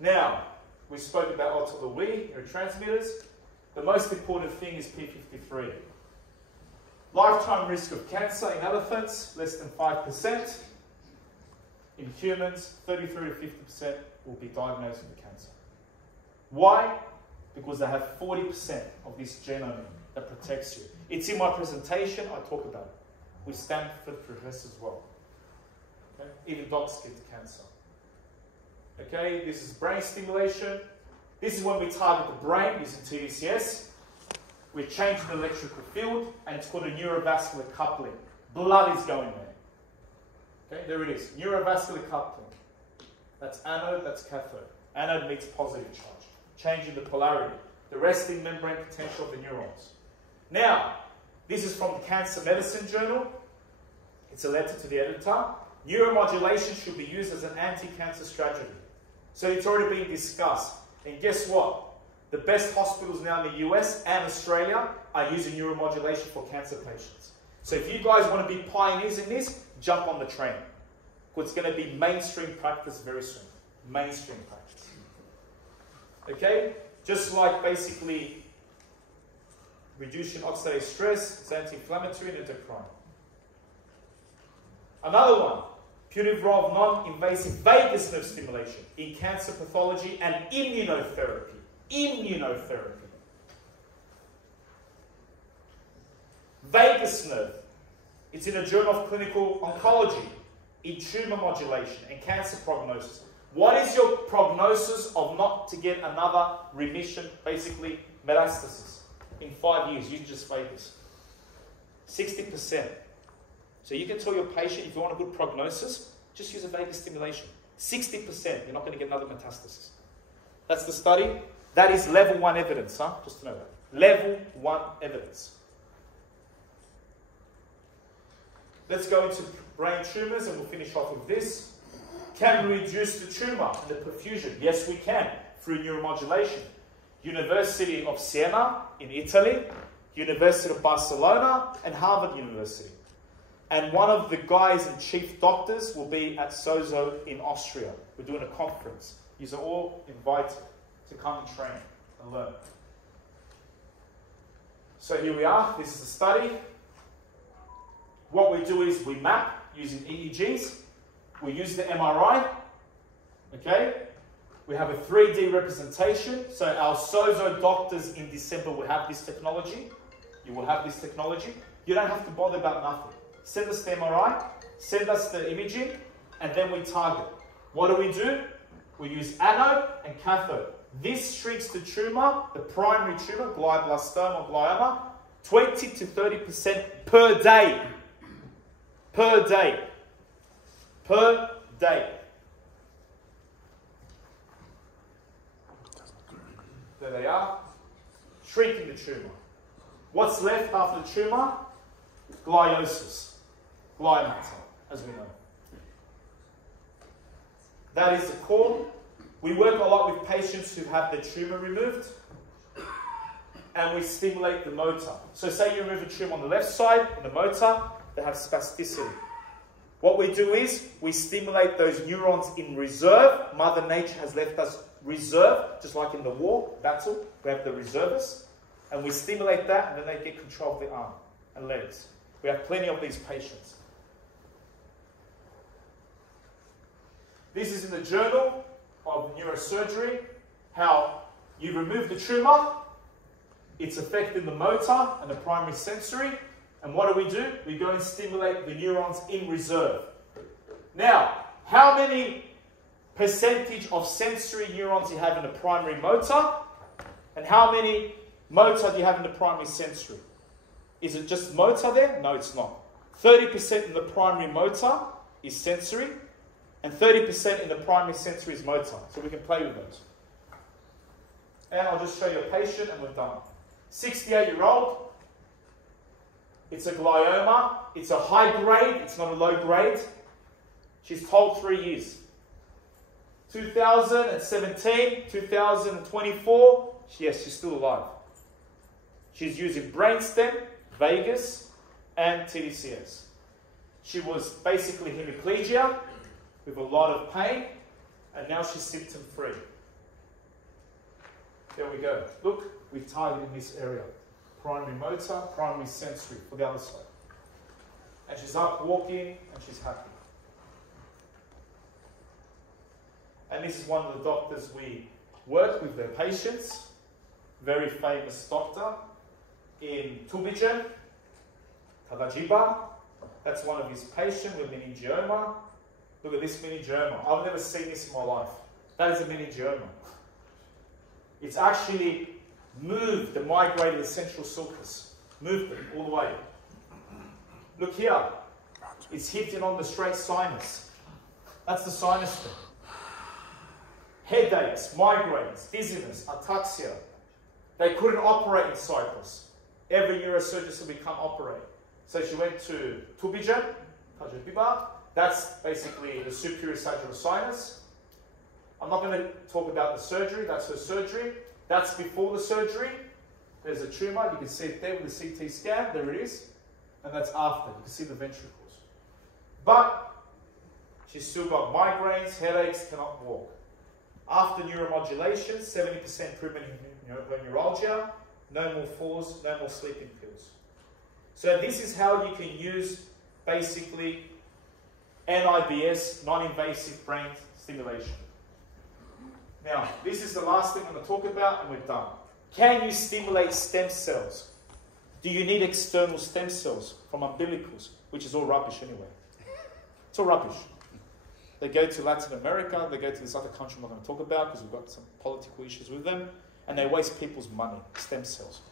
Now, we spoke about autophagy, neurotransmitters. The most important thing is P53. Lifetime risk of cancer in elephants, less than 5%. In humans, 33 to 50% will be diagnosed with cancer. Why? Because they have 40% of this genome that protects you. It's in my presentation, I talk about it. With Stanford professors as well. Okay? Even docs get cancer. Okay, this is brain stimulation. This is when we target the brain using TVCS. We're changing the electrical field, and it's called a neurovascular coupling. Blood is going there. Okay, there it is. Neurovascular coupling. That's anode, that's cathode. Anode means positive charge. Changing the polarity, the resting membrane potential of the neurons. Now, this is from the Cancer Medicine Journal. It's a letter to the editor. Neuromodulation should be used as an anti-cancer strategy. So it's already been discussed. And guess what? The best hospitals now in the US and Australia are using neuromodulation for cancer patients. So if you guys want to be pioneers in this, jump on the train. Because it's going to be mainstream practice very soon. Mainstream practice. Okay? Just like basically reducing oxidative stress, it's anti-inflammatory and endocrine. Another one, putative non-invasive vagus nerve stimulation in cancer pathology and immunotherapy. Immunotherapy. Vagus nerve. It's in a journal of clinical oncology in tumor modulation and cancer prognosis. What is your prognosis of not to get another remission, basically metastasis, in 5 years? Use just vagus. 60%. So you can tell your patient, if you want a good prognosis, just use a vagus stimulation. 60%, you're not going to get another metastasis. That's the study. That is level 1 evidence, huh? Just to know that. Level 1 evidence. Let's go into brain tumours and we'll finish off with this. Can we reduce the tumour and the perfusion? Yes, we can, through neuromodulation. University of Siena in Italy, University of Barcelona, and Harvard University. And one of the guys and chief doctors will be at Sozo in Austria. We're doing a conference. These are all invited to come and train and learn. So here we are. This is the study. What we do is we map using EEGs. We use the MRI. Okay? We have a 3D representation. So our Sozo doctors in December will have this technology. You will have this technology. You don't have to bother about nothing. Send us the MRI, send us the imaging, and then we target. What do? We use anode and cathode. This shrinks the tumour, the primary tumour, glioblastoma or glioma, 20 to 30% per day. Per day. Per day. There they are. Shrinking the tumour. What's left after the tumour? Gliosis. Gliomata, as we know. That is the core. We work a lot with patients who have their tumour removed, and we stimulate the motor. So say you remove a tumour on the left side, in the motor, they have spasticity. What we do is, we stimulate those neurons in reserve. Mother Nature has left us reserve, just like in the war, battle, we have the reservists, and we stimulate that, and then they get control of the arm and legs. We have plenty of these patients. This is in the Journal of Neurosurgery, how you remove the tumour, it's affecting the motor and the primary sensory, and what do? We go and stimulate the neurons in reserve. Now, how many percentage of sensory neurons do you have in the primary motor, and how many motor do you have in the primary sensory? Is it just motor there? No, it's not. 30% in the primary motor is sensory, and 30% in the primary sensory is motor. So we can play with those. And I'll just show you a patient and we're done. 68-year-old. It's a glioma. It's a high grade. It's not a low grade. She's told 3 years. 2017, 2024, Yes, she's still alive. She's using brainstem, vagus, and TDCS. She was basically hemiplegia with a lot of pain, and now she's symptom-free. There we go. Look, we've targeted this area. Primary motor, primary sensory for the other side. And she's up walking, and she's happy. And this is one of the doctors we work with their patients. Very famous doctor in Tubijan, Tagajiba. That's one of his patients with meningioma. Look at this meningioma. I've never seen this in my life. That is a meningioma. It's actually moved the migrated central sulcus. Moved it all the way. Look here. It's hitting on the straight sinus. That's the sinus thing. Headaches, migraines, dizziness, ataxia. They couldn't operate in Cyprus. Every neurosurgeon said we can't operate. So she went to Tubijan, Tajabiba. That's basically the superior sagittal sinus. I'm not going to talk about the surgery. That's her surgery. That's before the surgery. There's a tumour. You can see it there with the CT scan. There it is. And that's after. You can see the ventricles. But she's still got migraines, headaches, cannot walk. After neuromodulation, 70% improvement in her neuralgia, no more falls, no more sleeping pills. So this is how you can use basically NIBS, non-invasive brain stimulation. Now, this is the last thing I'm going to talk about and we're done. Can you stimulate stem cells? Do you need external stem cells from umbilicals, which is all rubbish anyway? It's all rubbish. They go to Latin America, they go to this other country I'm not going to talk about because we've got some political issues with them, and they waste people's money, stem cells.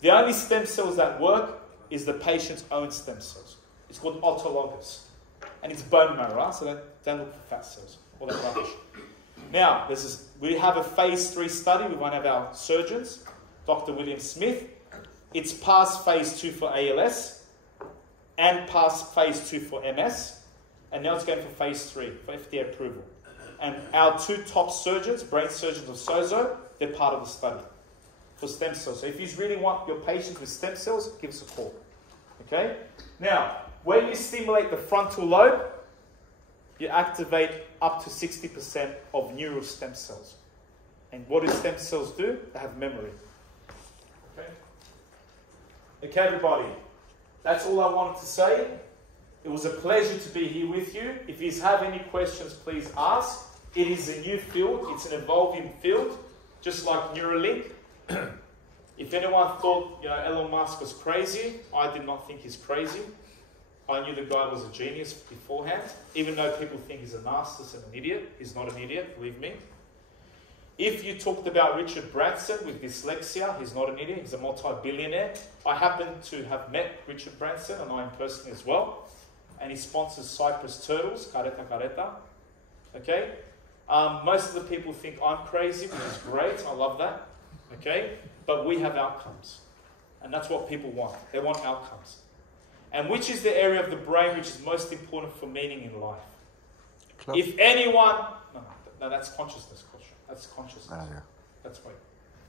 The only stem cells that work is the patient's own stem cells. It's called autologous. And it's bone marrow, so don't look for fat cells, all that rubbish. Now, we have a phase 3 study with one of our surgeons, Dr. William Smith. It's past phase 2 for ALS and past phase 2 for MS. And now it's going for phase 3 for FDA approval. And our 2 top surgeons, brain surgeons of SOZO, they're part of the study for stem cells. So if you really want your patients with stem cells, give us a call. Okay? Now, when you stimulate the frontal lobe, you activate up to 60% of neural stem cells. And what do stem cells do? They have memory. Okay? Okay, everybody. That's all I wanted to say. It was a pleasure to be here with you. If you have any questions, please ask. It is a new field. It's an evolving field, just like Neuralink. If anyone thought Elon Musk was crazy, I did not think he's crazy. I knew the guy was a genius beforehand, even though people think he's a narcissist and an idiot. He's not an idiot, believe me. If you talked about Richard Branson with dyslexia, he's not an idiot. He's a multi-billionaire. I happen to have met Richard Branson, and I am personally as well. And he sponsors Cyprus Turtles, Kareta. Okay? Most of the people think I'm crazy, which is great. I love that. Okay? But we have outcomes. And that's what people want. They want outcomes. And which is the area of the brain which is most important for meaning in life? If anyone... No, that's consciousness. That's consciousness. Yeah. That's right.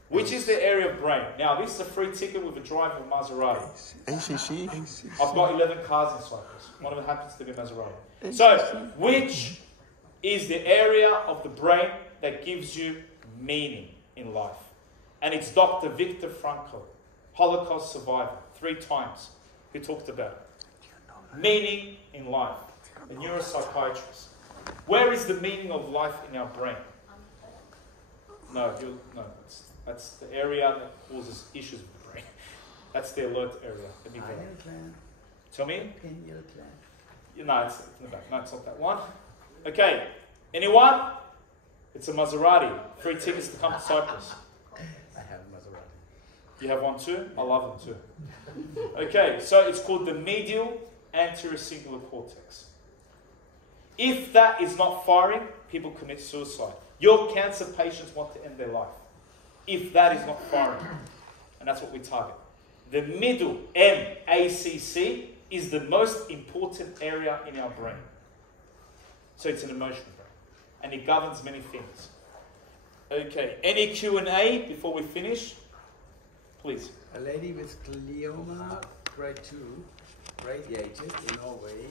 Which is the area of brain? Now, this is a free ticket with a drive of Maserati. ACC? I've got 11 cars in Cyprus. One of them happens to be Maserati. So, which is the area of the brain that gives you meaning in life? And it's Dr. Viktor Frankl, Holocaust survivor, 3 times, who talked about it. Meaning in life. A neuropsychiatrist. Where is the meaning of life in our brain? No, that's the area that causes issues with the brain. That's the alert area. Pineal gland. Tell me? Pineal gland. No, it's in the back. No, it's not that one. Okay. Anyone? It's a Maserati. Free tickets to come to Cyprus. I have a Maserati. You have one too? I love them too. Okay, so it's called the medial anterior cingulate cortex. If that is not firing, people commit suicide. Your cancer patients want to end their life. If that is not firing. And that's what we target. The middle, MACC, is the most important area in our brain. So it's an emotional brain. And it governs many things. Okay, any Q&A before we finish? Please. A lady with glioma grade 2, radiated in Norway.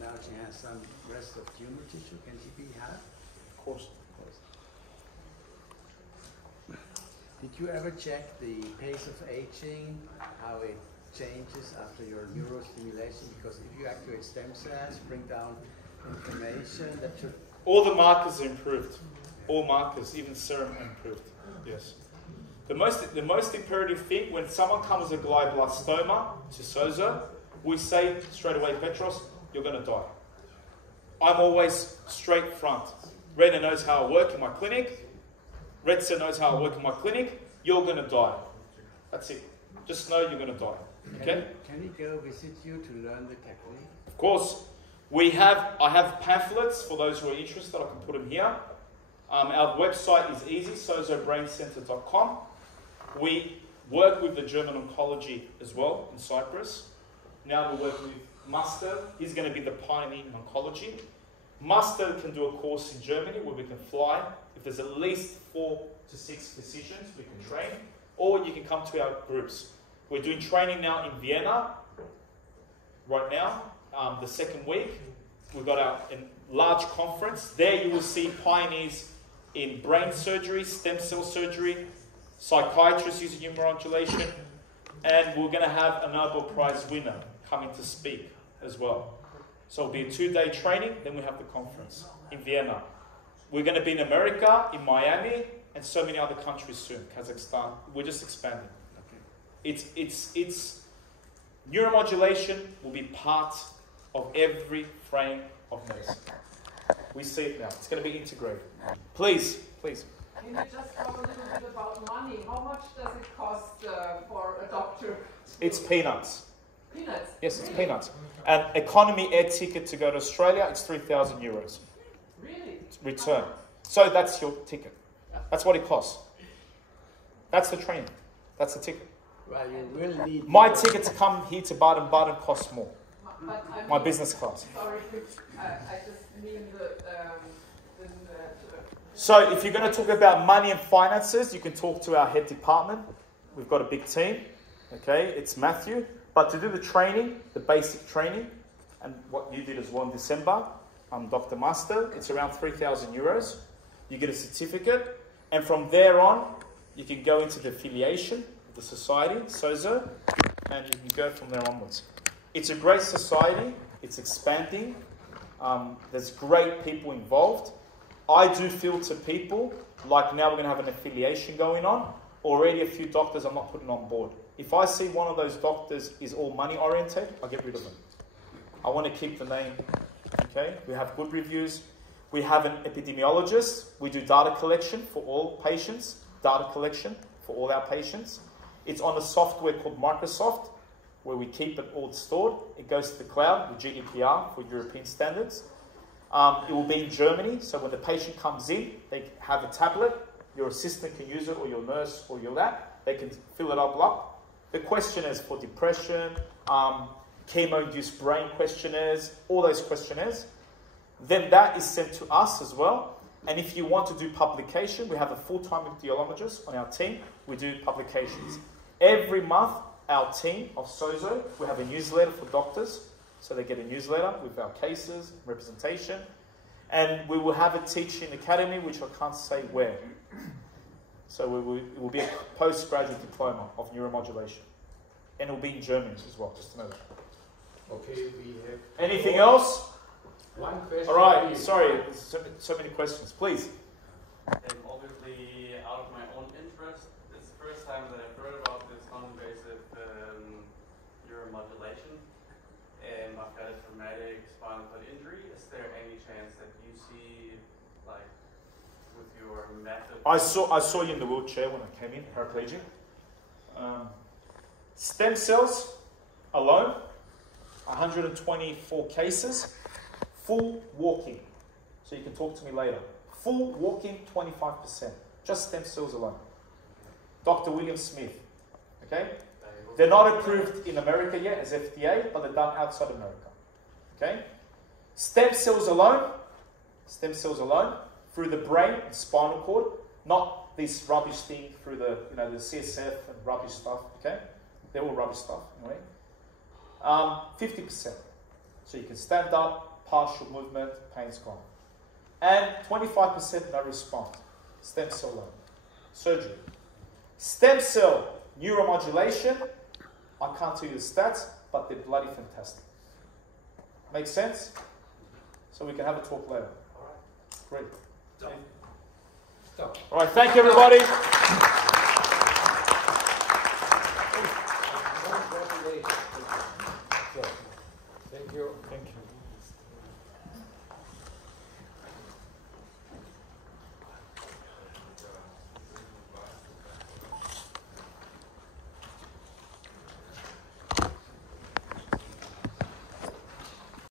Now she has some rest of tumor tissue. Can she be had? Of course. Did you ever check the pace of aging, how it changes after your neurostimulation? Because if you activate stem cells, bring down inflammation, that should... All the markers are improved. All markers, even serum, are improved. Yes. The most imperative thing, when someone comes with a glioblastoma to SOZO, we say straight away, Petros, you're going to die. I'm always straight front. Rena knows how I work in my clinic. Retsa knows how I work in my clinic. You're going to die. That's it. Just know you're going to die. Okay? Can we go visit you to learn the technique? Of course. I have pamphlets for those who are interested. I can put them here. Our website is easy, sozobraincenter.com. We work with the German Oncology as well in Cyprus. Now we work with Master. He's going to be the pioneer in oncology. Master can do a course in Germany where we can fly. If there's at least 4 to 6 physicians, we can train. Or you can come to our groups. We're doing training now in Vienna right now, the second week. We've got a large conference. There you will see pioneers in brain surgery, stem cell surgery, psychiatrists using neuromodulation, and we're going to have a Nobel Prize winner coming to speak as well. So it'll be a 2-day training, then we have the conference in Vienna. We're going to be in America, in Miami, and so many other countries soon, Kazakhstan. We're just expanding. It's neuromodulation will be part of every frame of medicine. We see it now. It's going to be integrated. Please. Can you just talk a little bit about money? How much does it cost for a doctor? It's peanuts. Peanuts? Yes, it's peanuts. An economy air ticket to go to Australia, it's 3,000 euros. Really? Return. So that's your ticket. That's what it costs. That's the training. That's the ticket. Well, you will need... My ticket to come here to Baden-Baden costs more. But I mean, my business class. Sorry, I just mean So if you're going to talk about money and finances, you can talk to our head department. We've got a big team. Okay, it's Matthew. But to do the training, the basic training, and what you did as well in December, Dr. Master, it's around 3,000 euros. You get a certificate, and from there on, you can go into the affiliation of the society, SOZO, and you can go from there onwards. It's a great society. It's expanding. There's great people involved. I do filter people, like now we're going to have an affiliation going on. Already a few doctors I'm not putting on board. If I see one of those doctors is all money oriented, I'll get rid of them. I want to keep the name. Okay, we have good reviews. We have an epidemiologist. We do data collection for all patients. Data collection for all our patients. It's on a software called Microsoft, where we keep it all stored. It goes to the cloud with GDPR for European standards. It will be in Germany, so when the patient comes in, they have a tablet. Your assistant can use it, or your nurse, or your lab. They can fill it up. The questionnaires for depression, chemo-induced brain questionnaires, all those questionnaires. Then that is sent to us as well. And if you want to do publication, we have a full-time radiologist on our team. We do publications. Every month, our team of SOZO, we have a newsletter for doctors. So they get a newsletter with our cases, representation. And we will have a teaching academy, which I can't say where. So it will be a postgraduate diploma of neuromodulation. And it will be in Germany as well, just to know that. Okay, we have... Anything else? One question. All right, sorry, there's so many questions. Please. Obviously, out of my own interest, it's the first time that I've heard about this non-invasive neuromodulation. I've got a traumatic spinal cord injury. Is there any chance that you see, like, with your method? I saw you in the wheelchair when I came in, paraplegic. Stem cells alone, 124 cases, full walking. So you can talk to me later. Full walking, 25%. Just stem cells alone. Dr. William Smith. Okay? They're not approved in America yet as FDA, but they're done outside America. Okay? Stem cells alone, through the brain and spinal cord, not this rubbish thing through the, you know, the CSF and rubbish stuff, okay? They're all rubbish stuff, anyway. 50%. So you can stand up, partial movement, pain's gone. And 25% no response. Stem cell loan. Surgery. Stem cell neuromodulation. I can't tell you the stats, but they're bloody fantastic. Make sense? So we can have a talk later. Great. Stop. All right, thank you, everybody.